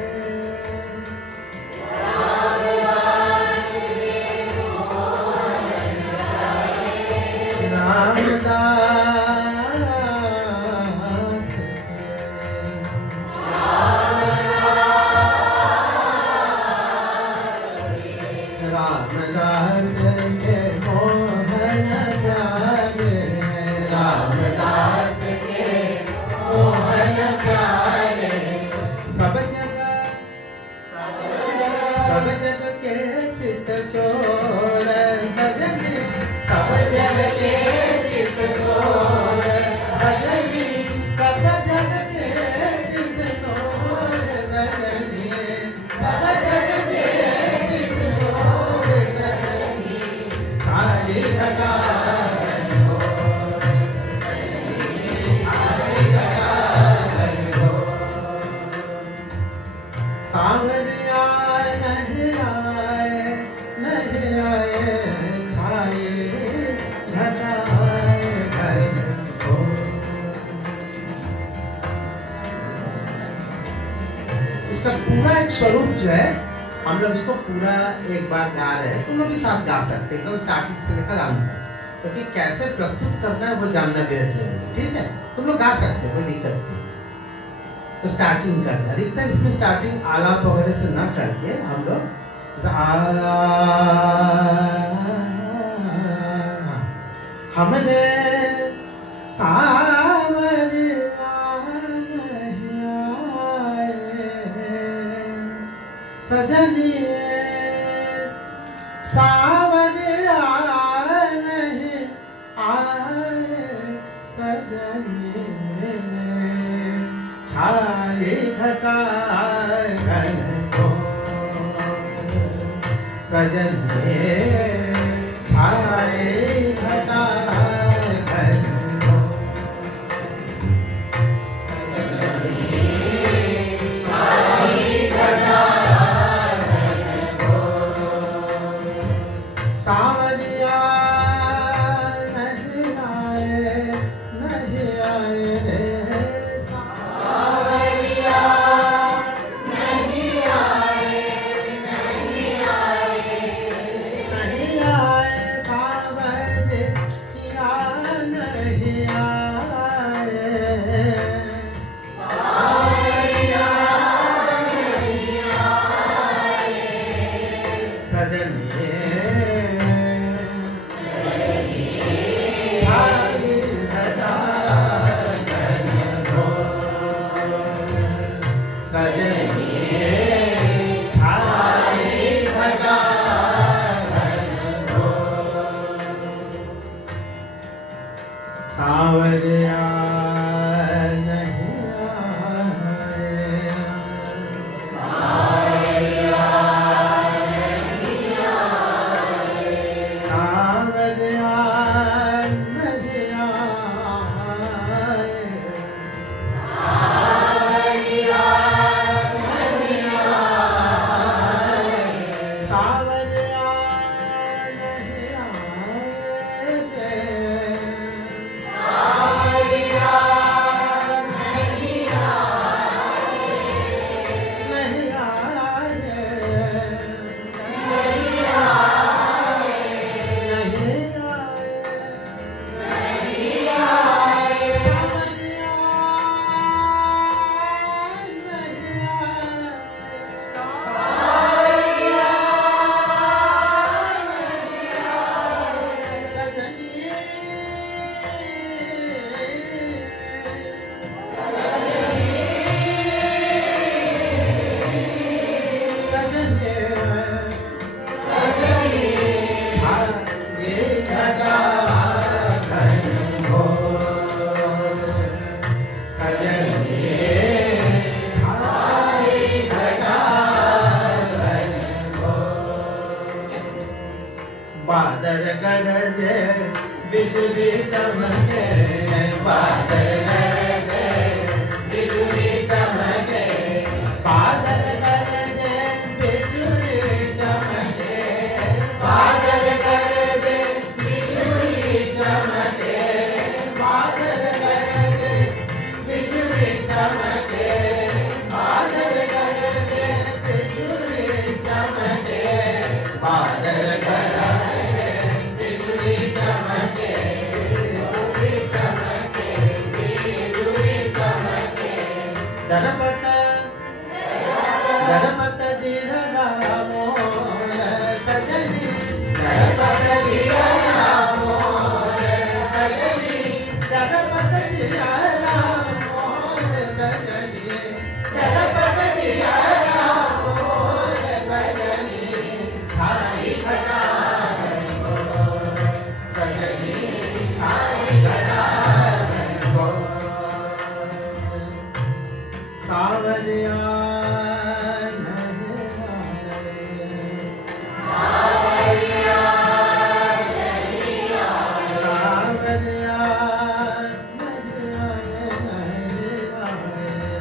सब जग के चित चोर सजनी, सब जग के चित चोर सजनी, सब जग के चित चोर सजनी, सब जग के चित चोर सजनी, सारी घटा सावरिया नहीं आए, नहीं आए, छाए घटाए घर को। इसका पूरा एक स्वरूप जो है, हम लोग इसको पूरा एक बार गा रहे हैं, तुम लोग भी साथ गा सकते हैं, एकदम स्टार्टिंग से लेकर अंत तक, क्योंकि कैसे प्रस्तुत करना है वो जानना बेहद जरूरी है, ठीक है। तुम लोग गा सकते हैं, कोई दिक्कत नहीं। तो स्टार्टिंग करना, अधिकतर इसमें स्टार्टिंग आलाप वगैरह से ना करके हम लोग हमने सावरिया नहीं आए, सजनी सावरिया नहीं आए, सजनी छाए घटाए घर को, सजनी छाए घटाए घर को, सजनी छाए घटाए घर को। सावरिया नहीं आए, नहीं आए रे, सजनी छाए घटाए सावरिया नहीं आए, सावरिया नहीं आए, सावरिया नहीं आए, सावरिया नहीं आए, सावरिया नहीं आए रे। सावरिया नहीं आए, नहीं आए, नहीं आए, नहीं आए, नहीं आए, सावरिया नहीं आए, सावरिया नहीं आए, सजनी सजनी सजनी ये घटा घन घोर, सजनी छाई घटा घन घोर, बादल गरजे बिजली चमके, बादल गरजे बिजली चमके, बादल गरजे बिजली चमके, बादल गरजे बिजली चमके, बादल गरजे बिजली चमके, बादल गरजे बिजली चमके, बादल गरजे बिजली चमके, बिजली चमके, बिजली चमके, दरपत दरपत जिरना मोर सजनी, दरपत जिरना मोर सजनी, दरपत जिरना मोर सजनी, दरपत जिरना मोर सजनी, छाई घटा घोर, सजनी छाई घटा घोर, सावरिया नहीं आए, सावरिया नहीं आए, सावरिया नहीं आए, नहीं आए,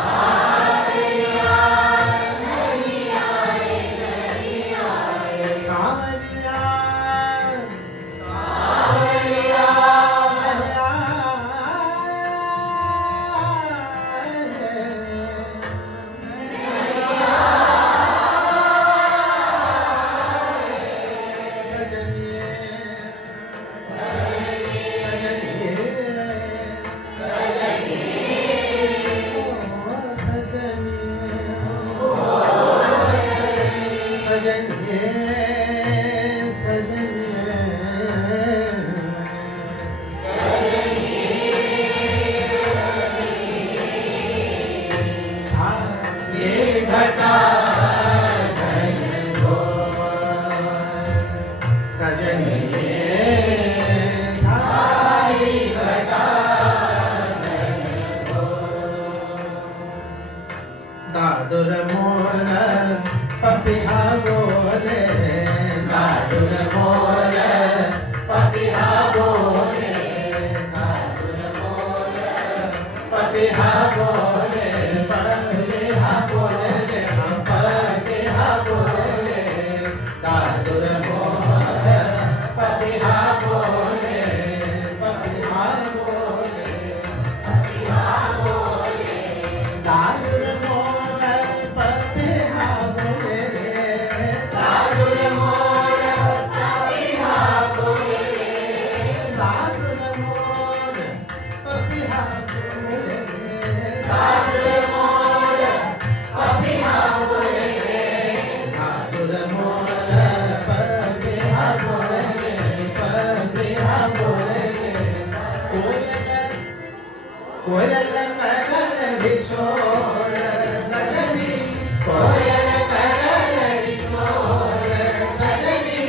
सावरिया नहीं आए, नहीं आए, सावरिया सावरिया नहीं ये घटा घन घोर, सजनी छाई घटा घन घोर, दादुर मोर पपिहा बोले, दादुर मोर पपिहा बोले, दादुर मोर पपिहा बोले, पपिहा बोले, हम पपिहा बोले, दादुर मोर पपिहा बोले, पपिहा बोले, पपिहा बोले, दादुर मोर पपिहा बोले, दादुर मोर पपिहा बोले, दादुर मोर पपिहा बोले, दादुर मोर पपिहा बोले, दादुर मोर पपिहा बोले, पपिहा बोले, कोयल करन किशोर सजनी, कोयल करन किशोर सजनी,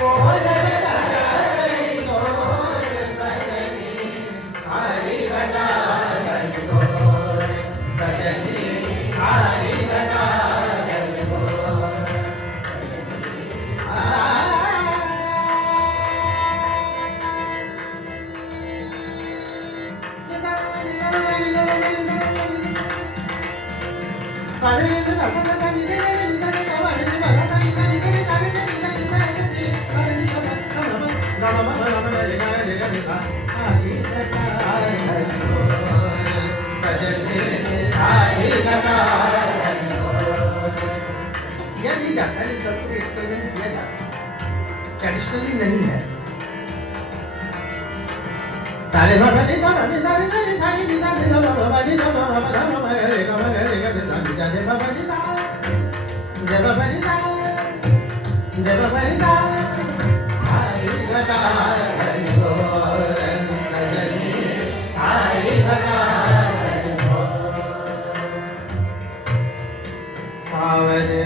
कोयल करन किशोर सजनी, किया नहीं जाता है, लेकिन सबको एक्सपेरिमेंट किया जा सकता है, ट्रेडिशनली नहीं है। सारे बाबा ने बाबा ने सारे सारे सारे नि सारे बाबा ने बाबा बाबा बाबा रे गा गा रे गा रे सारे सारे बाबा ने दा जय बाबा ने दा जय बाबा ने दा सारे घटा हरि बोल सजनी सारे घटा हरि बोल सावरे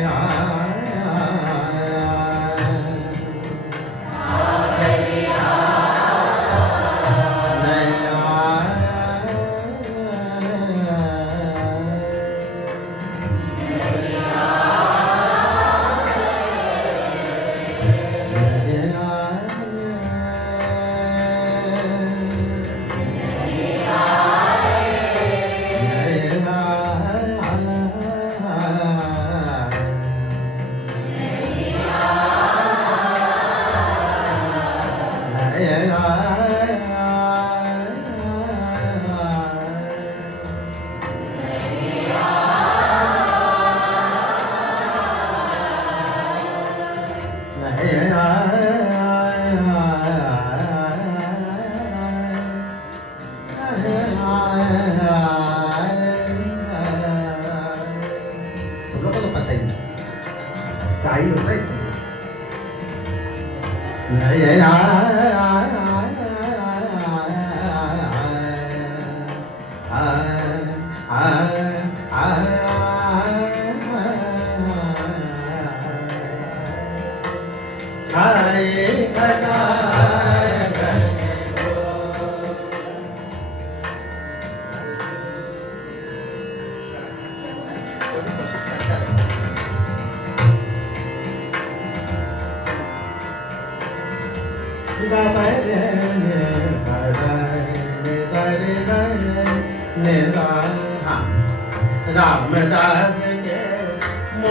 रामदास के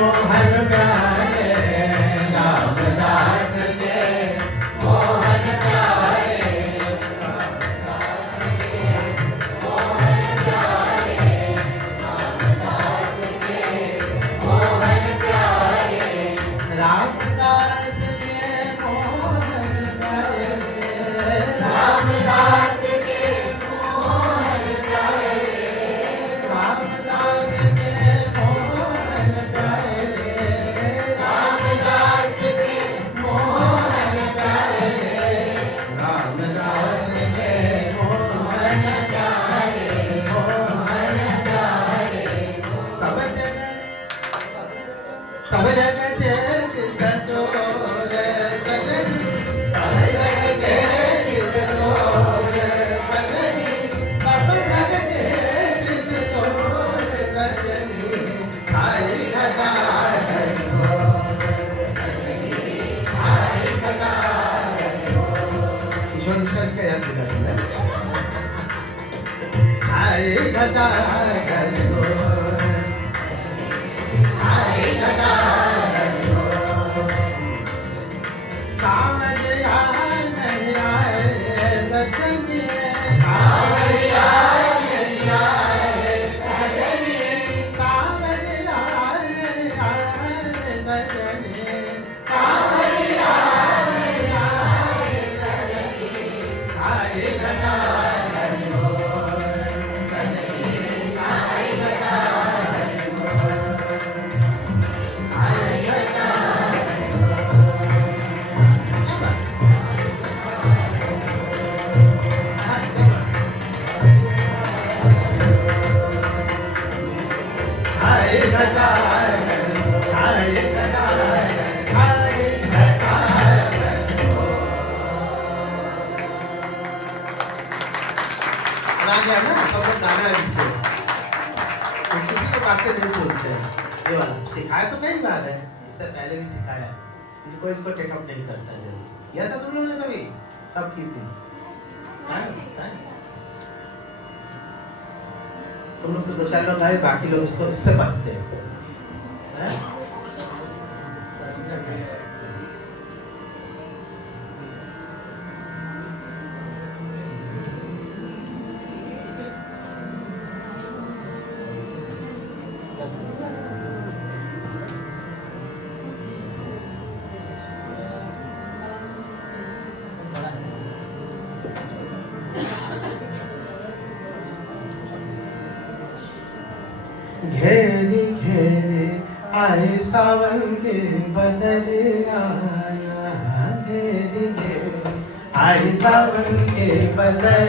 मोहन प्यारे रामदास के मोहन प्यारे रामदास के मोहन प्यारे रामदास के मोहन प्यारे रामदास के मोहन प्यारे रामदास के मोहन प्यारे रामदास के मोहन प्यारे रामदास के मोहन प्यारे रामदास के मोहन प्यारे मोहन प्यारे सब जगह चित चोर सजन सब जगह चित चोर सजनी सब जगह चित चोर सजनी खाई घटा हरि बोल सजनी खाई घटा हरि बोल ईश्वर विश्वास का याद दिला खाई घटा हरि बोल खाई घटा हरि बोल सावरिया नहीं आए सजनी सावरिया नहीं आए सजनी सावरिया नहीं आए सजनी सावरिया नहीं आए सजनी खाई घटा हरि बोल सजनी खाई घटा हरि बोल खाई घटा खाई घटा खाई घटा खाई घटा गाना है ना सब लोग गाना है इसको किसी को बातें नहीं बोलते हैं ये वाला सिखाया तो कई बार है इससे पहले भी सिखाया है लेकिन कोई इसको टेकअप नहीं करता जल्दी किया था तुम लोगों ने कभी कब की थी तुम लोग तो 2-4 लोग आए, बाकी लोग इसको इससे बचते हैं। घेरे घेरे आए सावन के बदल आया, घेरे घेरे आए सावन के बदल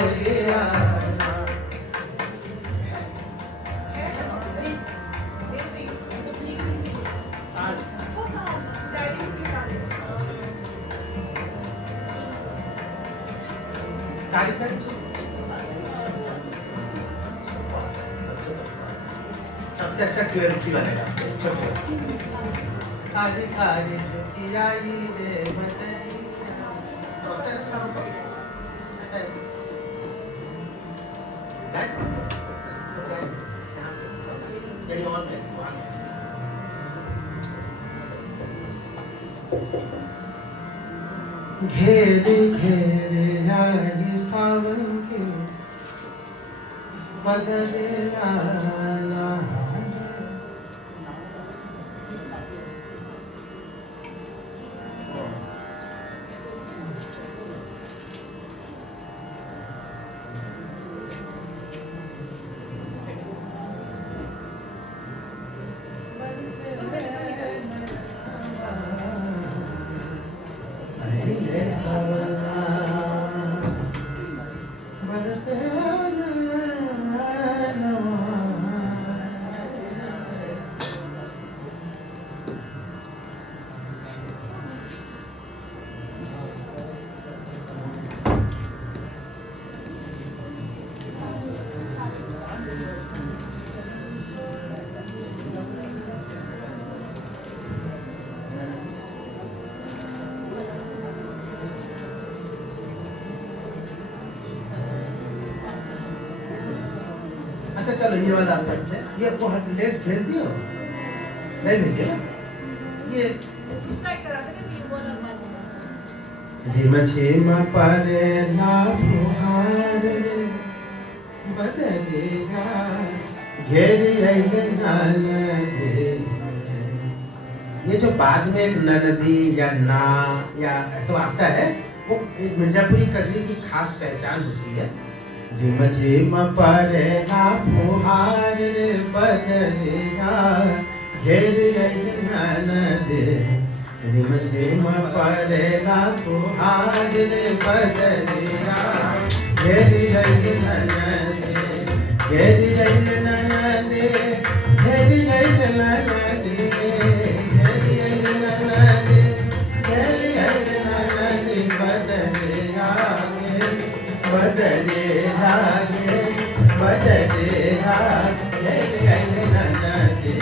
आया। सबसे अच्छा 12C बनेगा। काली काली कियाई रे बदलिया। सबसे अच्छा होगा। यही और है, वहाँ है। घेरे घेरे आए सावन के बदले आया। अच्छा चलो ये वाला करते हैं। ये वो लेस भेज दियो, नहीं भेजिए ना ये रिम झिम परे ना फुहार रे बदलेगा घेरी नदी। ये जो बाद में नदी या ना या ऐसा आता है, वो एक मिर्जापुरी कजरी की खास पहचान होती है। झिम झिम परे ना फुहार रे बदलेगा घेरी नदी। रिम झिम परे ना फुहार रे बदलेगा घेरी नदी। घेरी नदी, घेरी नदी, घेरी नदी, घेरी नदी बदलेगा बदलेगा बदलेगा घेरी नदी।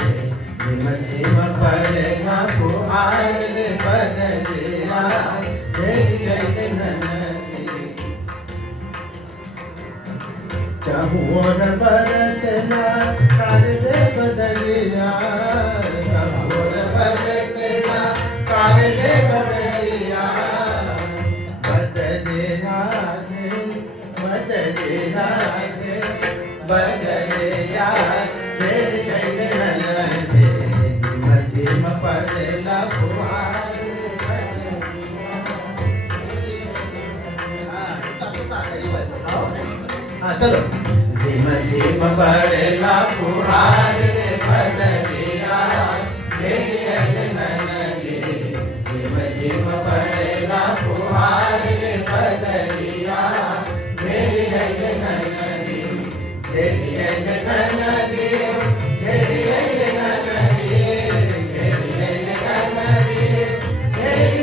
झिम झिम परे ना फुहार रे बदलेगा घेरी नदी। चहुर बरसना कर दे बदलिया, चहुर बरसना कर दे बदलिया। बदले राधे बदले राधे बदले राधे नदी। झिम झिम परे ना फुहार रे बदलिया। हाँ चलो। झिम झिम परे ना फुहार रे बदलिया घेरी नदी। झिम झिम परे ना फुहार रे बदलिया घेरी नदी। घेरी नदी, घेरी नदी, घेरी नदी, घेरी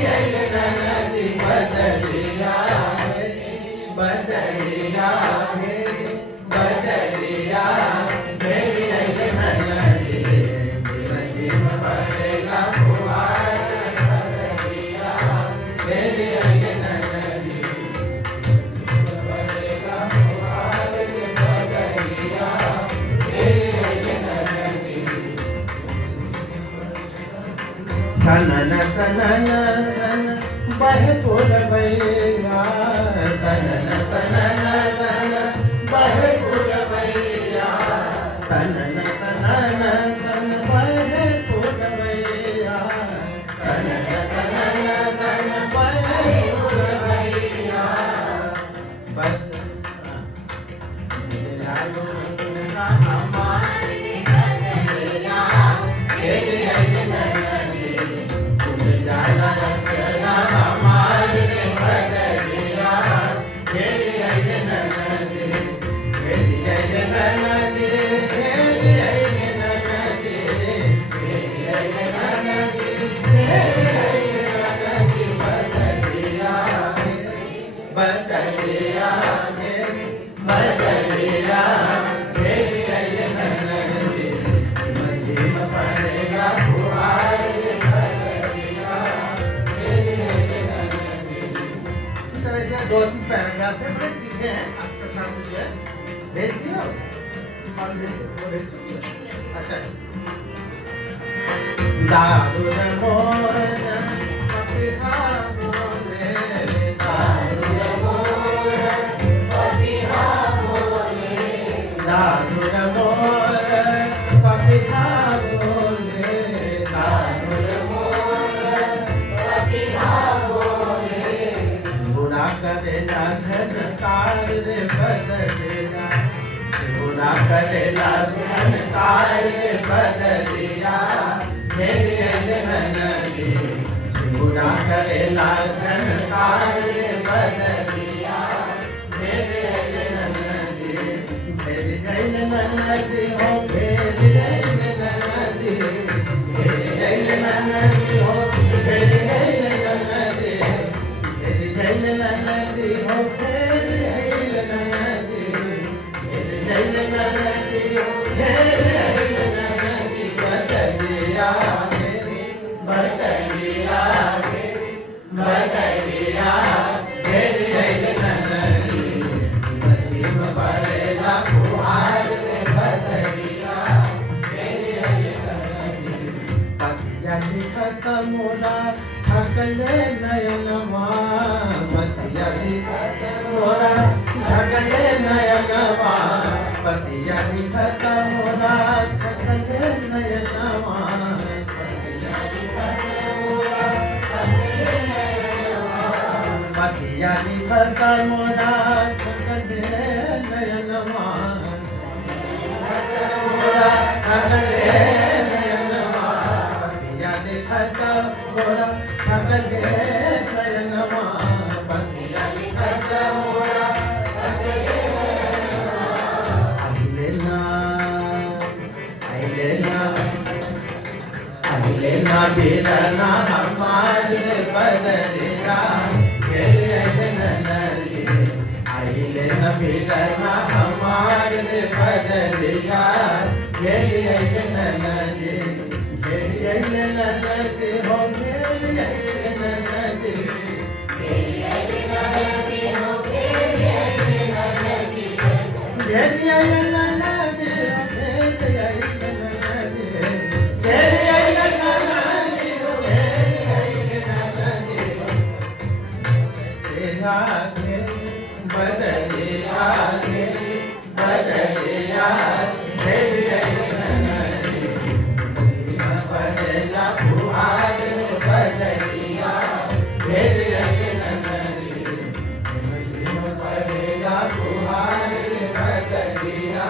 नदी बदलिया बदलिया बदलिया घेरी नदी। झिम झिम परे ना फुहार रे बदलिया घेरी नदी। झिम परे ना फुहार रे बदलिया सनन सन बहे पुरवैया सनन सनन सन बहे पुरवैया सनन सनन सन बहे पुरवैया सनन सनन सन बहे पुरवैया हमारे बदलिया तेरे नदी तुम जाला रचना हमारे बदलिया तेरी नदी तेरी नदी तेरी नदी तेरी नदी तेरी बदलिया बदलिया बदलिया तेरी नदी मझे में पड़ेगा फुहार बदलिया तेरी नदी। इसी तरह से 2-3 पैराग्राफ है, बड़े सीखे हैं। आपका शब्द जो है भेज दिया और भेज चुकी है। अच्छा दादुर मोर पपिहा बोले दादुर मोर पपिहा बोले दादुर मोर पपिहा बोले दादुर मोर पपिहा बोले बुरा करेला झनकार रे बदलिया बुरा करेला झनकार रे बदलिया तेरी नदी बुरा करेला झनकार रे बदलिया तेरी नदी तेरी नदी हो तेरी नदी तेरी नदी हो तेरी नदी तेरी नदी हो तेरी नदी तेरी नदी हो तेरी नदी बदलिया बदलिया बदलिया तेरी नदी मझे में पड़ेला फुहार रे बदलिया तेरी नदी पतिया लिखत मोरा थकले नयनवा पतिया लिखत मोरा थकले नयनवा पतिया लिखत मोरा थकले नयनवा पतिया लिखत मोरा थकले नयनवा पतिया लिखत मोरा थकले नयनवा मोरा थकले नयनवा पतिया लिखत मोरा थकले नयनवा पतिया लिखत मोरा थकले नयनवा अहिले ना बेरना हमारे बदलिया तेरे नदी अहिले ना बेरना हमारे बदलिया तेरे नदी तेरी नदी हो तेरी नदी तेरी नदी हो तेरी नदी तेरी नदी बदलिया बदलिया बदलिया फुहार बदलिया बदलिया फुहार बदलिया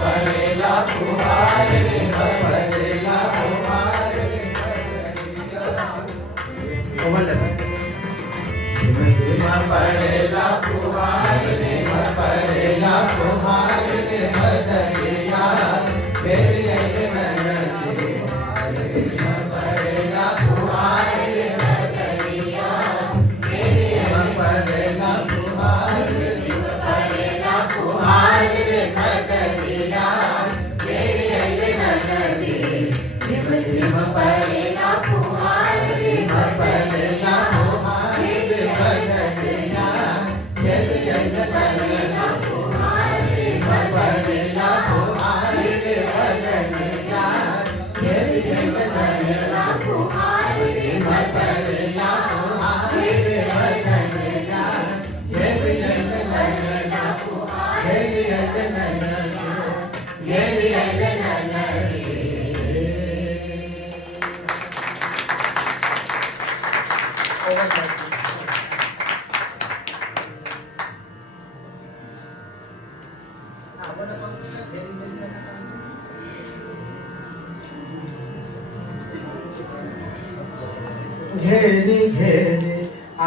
बदलिया फुहार बदलिया फुहार कोमल पड़ेला फुहार पड़ेला फुहार बदलिया तेरी नदी पड़ेला फुहार बदलिया पड़ेला फुहार पड़ेला फुहार बदलिया तेरी नदी झिम पड़ेला फुहार पड़ेला फुहार बदलिया पड़ेला फुहार पड़ेला फुहार बदलिया घेरे घेरे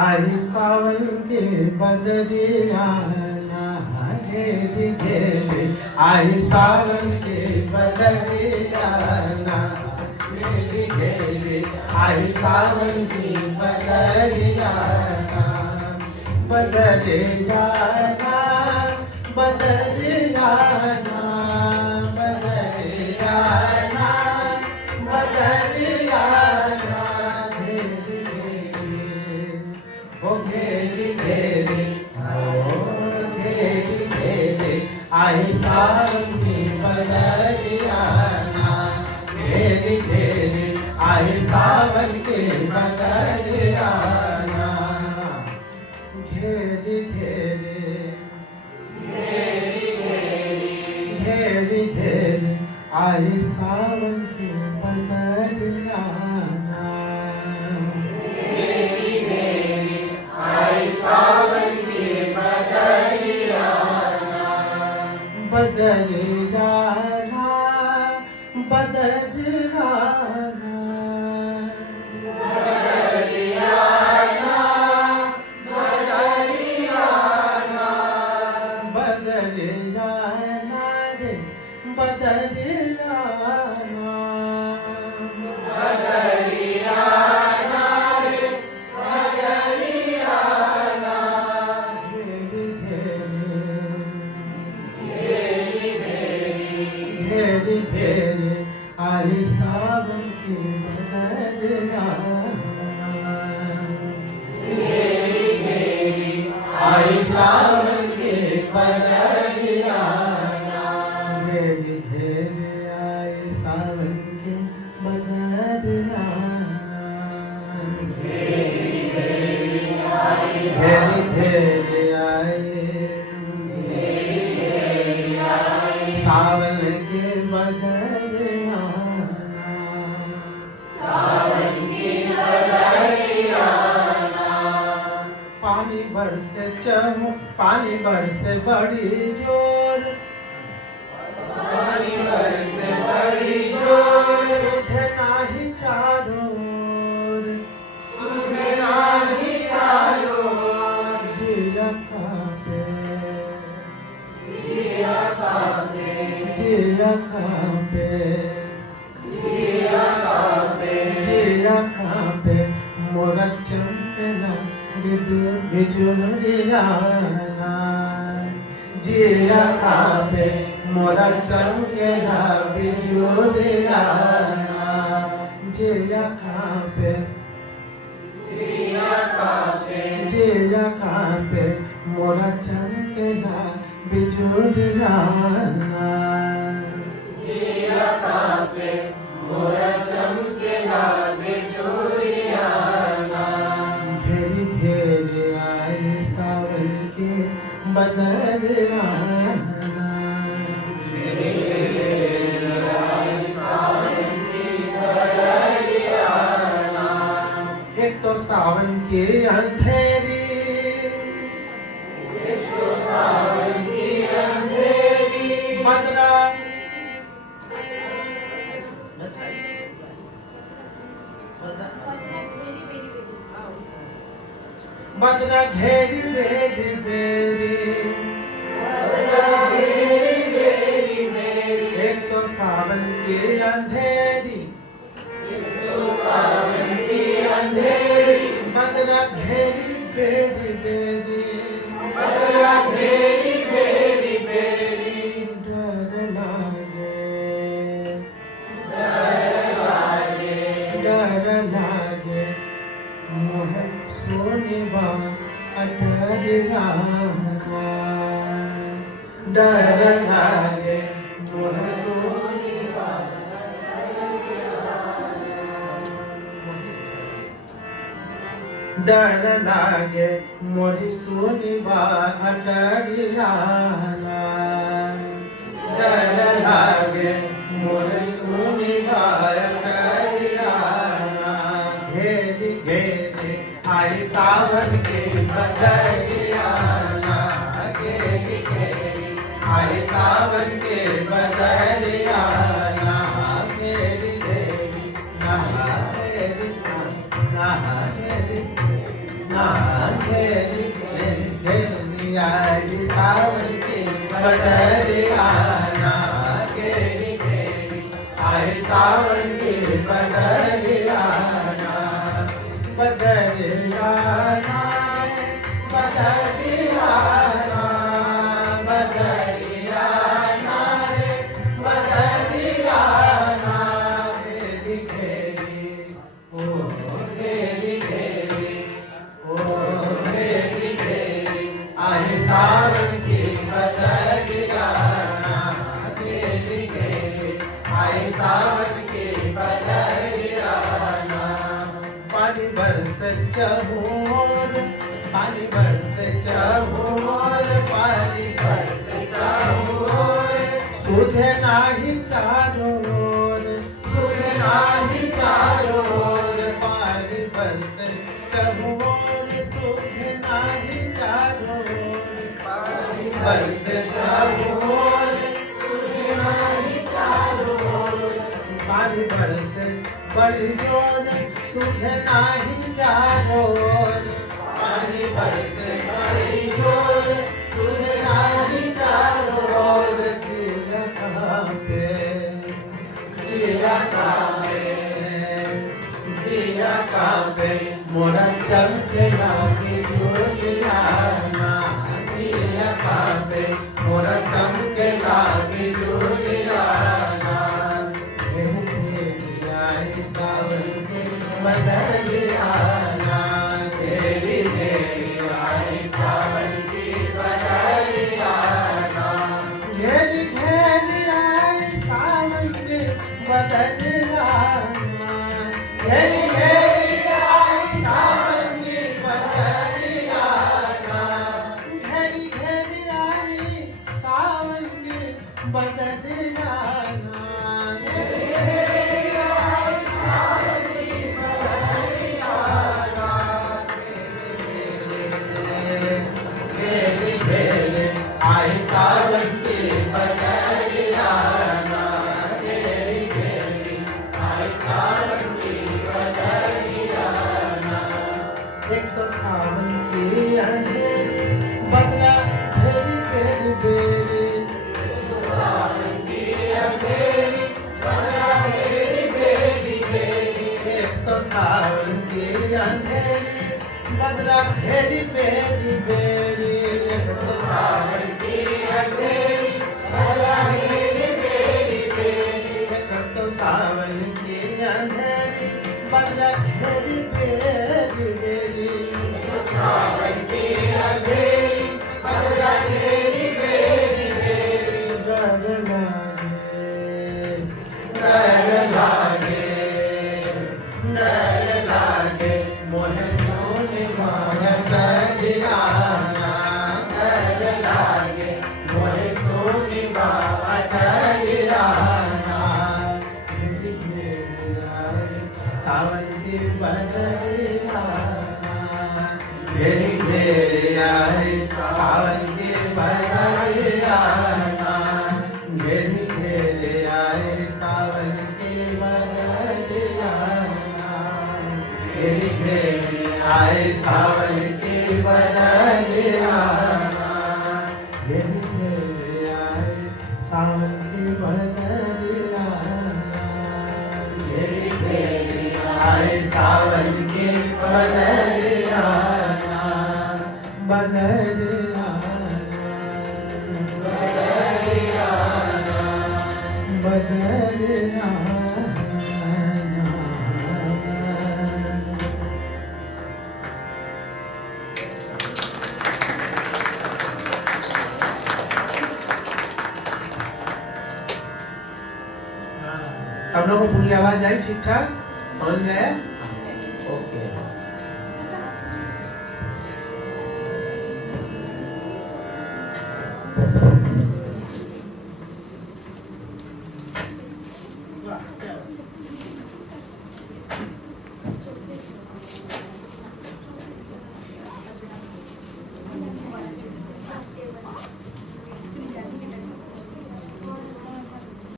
आई सावन के बदरियाना, घेरे घेरे आई सावन के बदरियाना, घेरे घेरे आई सावन की बदरियाना, बदले जाना बदले जाना बदले जाना बदले जाना, घेरे घेरे ओ घेरे घेरे ओ घेरे घेरे आई सावन की बदरियाना, घेरे घेरे आई सावन के बदरियाना, घेरे घेरे घेरे घेरे आई सावन के बदरियाना, आई सावन के बदरियाना, बदरियाना बदरियाना बदरियाना रे बदरियाना, बदरियाना रे बदरियाना, घेरे घेरे घेरे घेरे आई सावन के बदरियाना, आई सावन के बदरियाना, घेरे घेरे आई सावन के बदरियाना, घेरे घेरे आई सावन के बदरियाना, सावन की बदरियाना, पानी बरसे चहु पानी बरसे बड़ी जोर, पानी बरसे बड़ी जोर, सूझे नाही चारों ओर, सूझे नाही चारों ओर, जिया कांपे जिया कांपे, जिया कांपे जिया कांपे, जिया कांपे मोरा चंपना बिजुरियाना, जिया कांपे मोरा चंपना बिजुरियाना, जिया कांपे जिया कांपे, जिया कांपे मोरा चंपना बिजुरियाना, जिया कांपे मोरा चमकेला बेजोरियाना, घेरे घेरे आई सावन के बदरियाना, आई सावन की बदरियाना, एक तो सावन के अंधेरी, एक तो सावन की अंधेरी, बदरा बदरा घेरी बेरी बेरी, बेरी बेरी बेरी, एक तो सावन के अंधेरी, एक तो सावन की अंधेरी, बदरा घेरी बेरी बेरी, बदला बेरी बेरी बेरी, डर लागे डर लागे, डर लागे मोह सोने बा अटरियाना, डर लागे मोह सोने बा डर लागे मोहि सोने बा अटरियाना, डर लागे मोहि सोने बा अटरियाना, घेरे घेरे आई सावन के बदरियाना, घेरे घेरे आई सावन के बदरियाना, घेरे घेरे नहा घेरे नहा आई सावन की बदरियाना, घेरी घेरी आई सावन की बदरियाना, बदरियाना बदरियाना, बदरियाना रे बदरियाना, घेरी घेरी ओ घेरी घेरी ओ घेरी घेरी आई सावन की बदरियाना, घेरी घेरी आई सावन की बदरियाना, पानी बरस चहोर, पानी बरस चहोर, पानी बरस चहोर, सूझे नाही चारों ओर, सूझे नाही चारों ओर, पानी बरस चहोर, सूझे नाही चारों ओर, पानी बरस चहोर, सूझे नाही चारों ओर, पानी बरस बड़ी जोर, सूझे नाही चारों ओर, पानी बरस बड़ी जोर, सूझे नाही चारों ओर, जिया कांपे, जिया कांपे, जिया कांपे, मोरा चमकना की जोरियाना, जिया कांपे, मोरा चमकना की जोरियाना, सावन की बदरियाना, घेरी घेरी आई सावन की बदरियाना, घेरी घेरी आई सावन की बदरियाना, घेरी घेरी आई सावन की बदरियाना, घेरी घेरी आई सावन की बदरियाना, घेरी घेरी आई सावन की बदरियाना, घेरी घेरी आई सावन की बदरियाना, एक तो सावन की अंधेरी बदला घेरी बेरी बेरी, सावन की अंधेरी बदला घेरी बेरी बेरी, एक तो सावन की अंधेरी बदला घेरी बेरी बेरी, एक तो सावन की अंधेरी बदला घेरी बेरी बेरी, एक तो सावन की अंधेरी बदला घेरी बेरी बेरी, सावन की अंधेरी बदला घेरी बेरी बेरी, डर लागे डर लागे मोहे सोने मारा डरियाना, डर लागे मोहे सोने मारा डरियाना, घेरी घेरी आई सावन की बदरियाना, घेरी घेरी आई सावन की बदरियाना, घेरी घेरी आई सावन की बदरियाना, घेरी घेरी आई सावन की बदरियाना, घेरी घेरी आई सावन की बदरियाना, घेरी घेरी आई सावन की बदरियाना, बदरियाना बदरियाना बदरियाना। सब लोगों को पूरी आवाज आई ठीक ठाक समझ में आया? ओके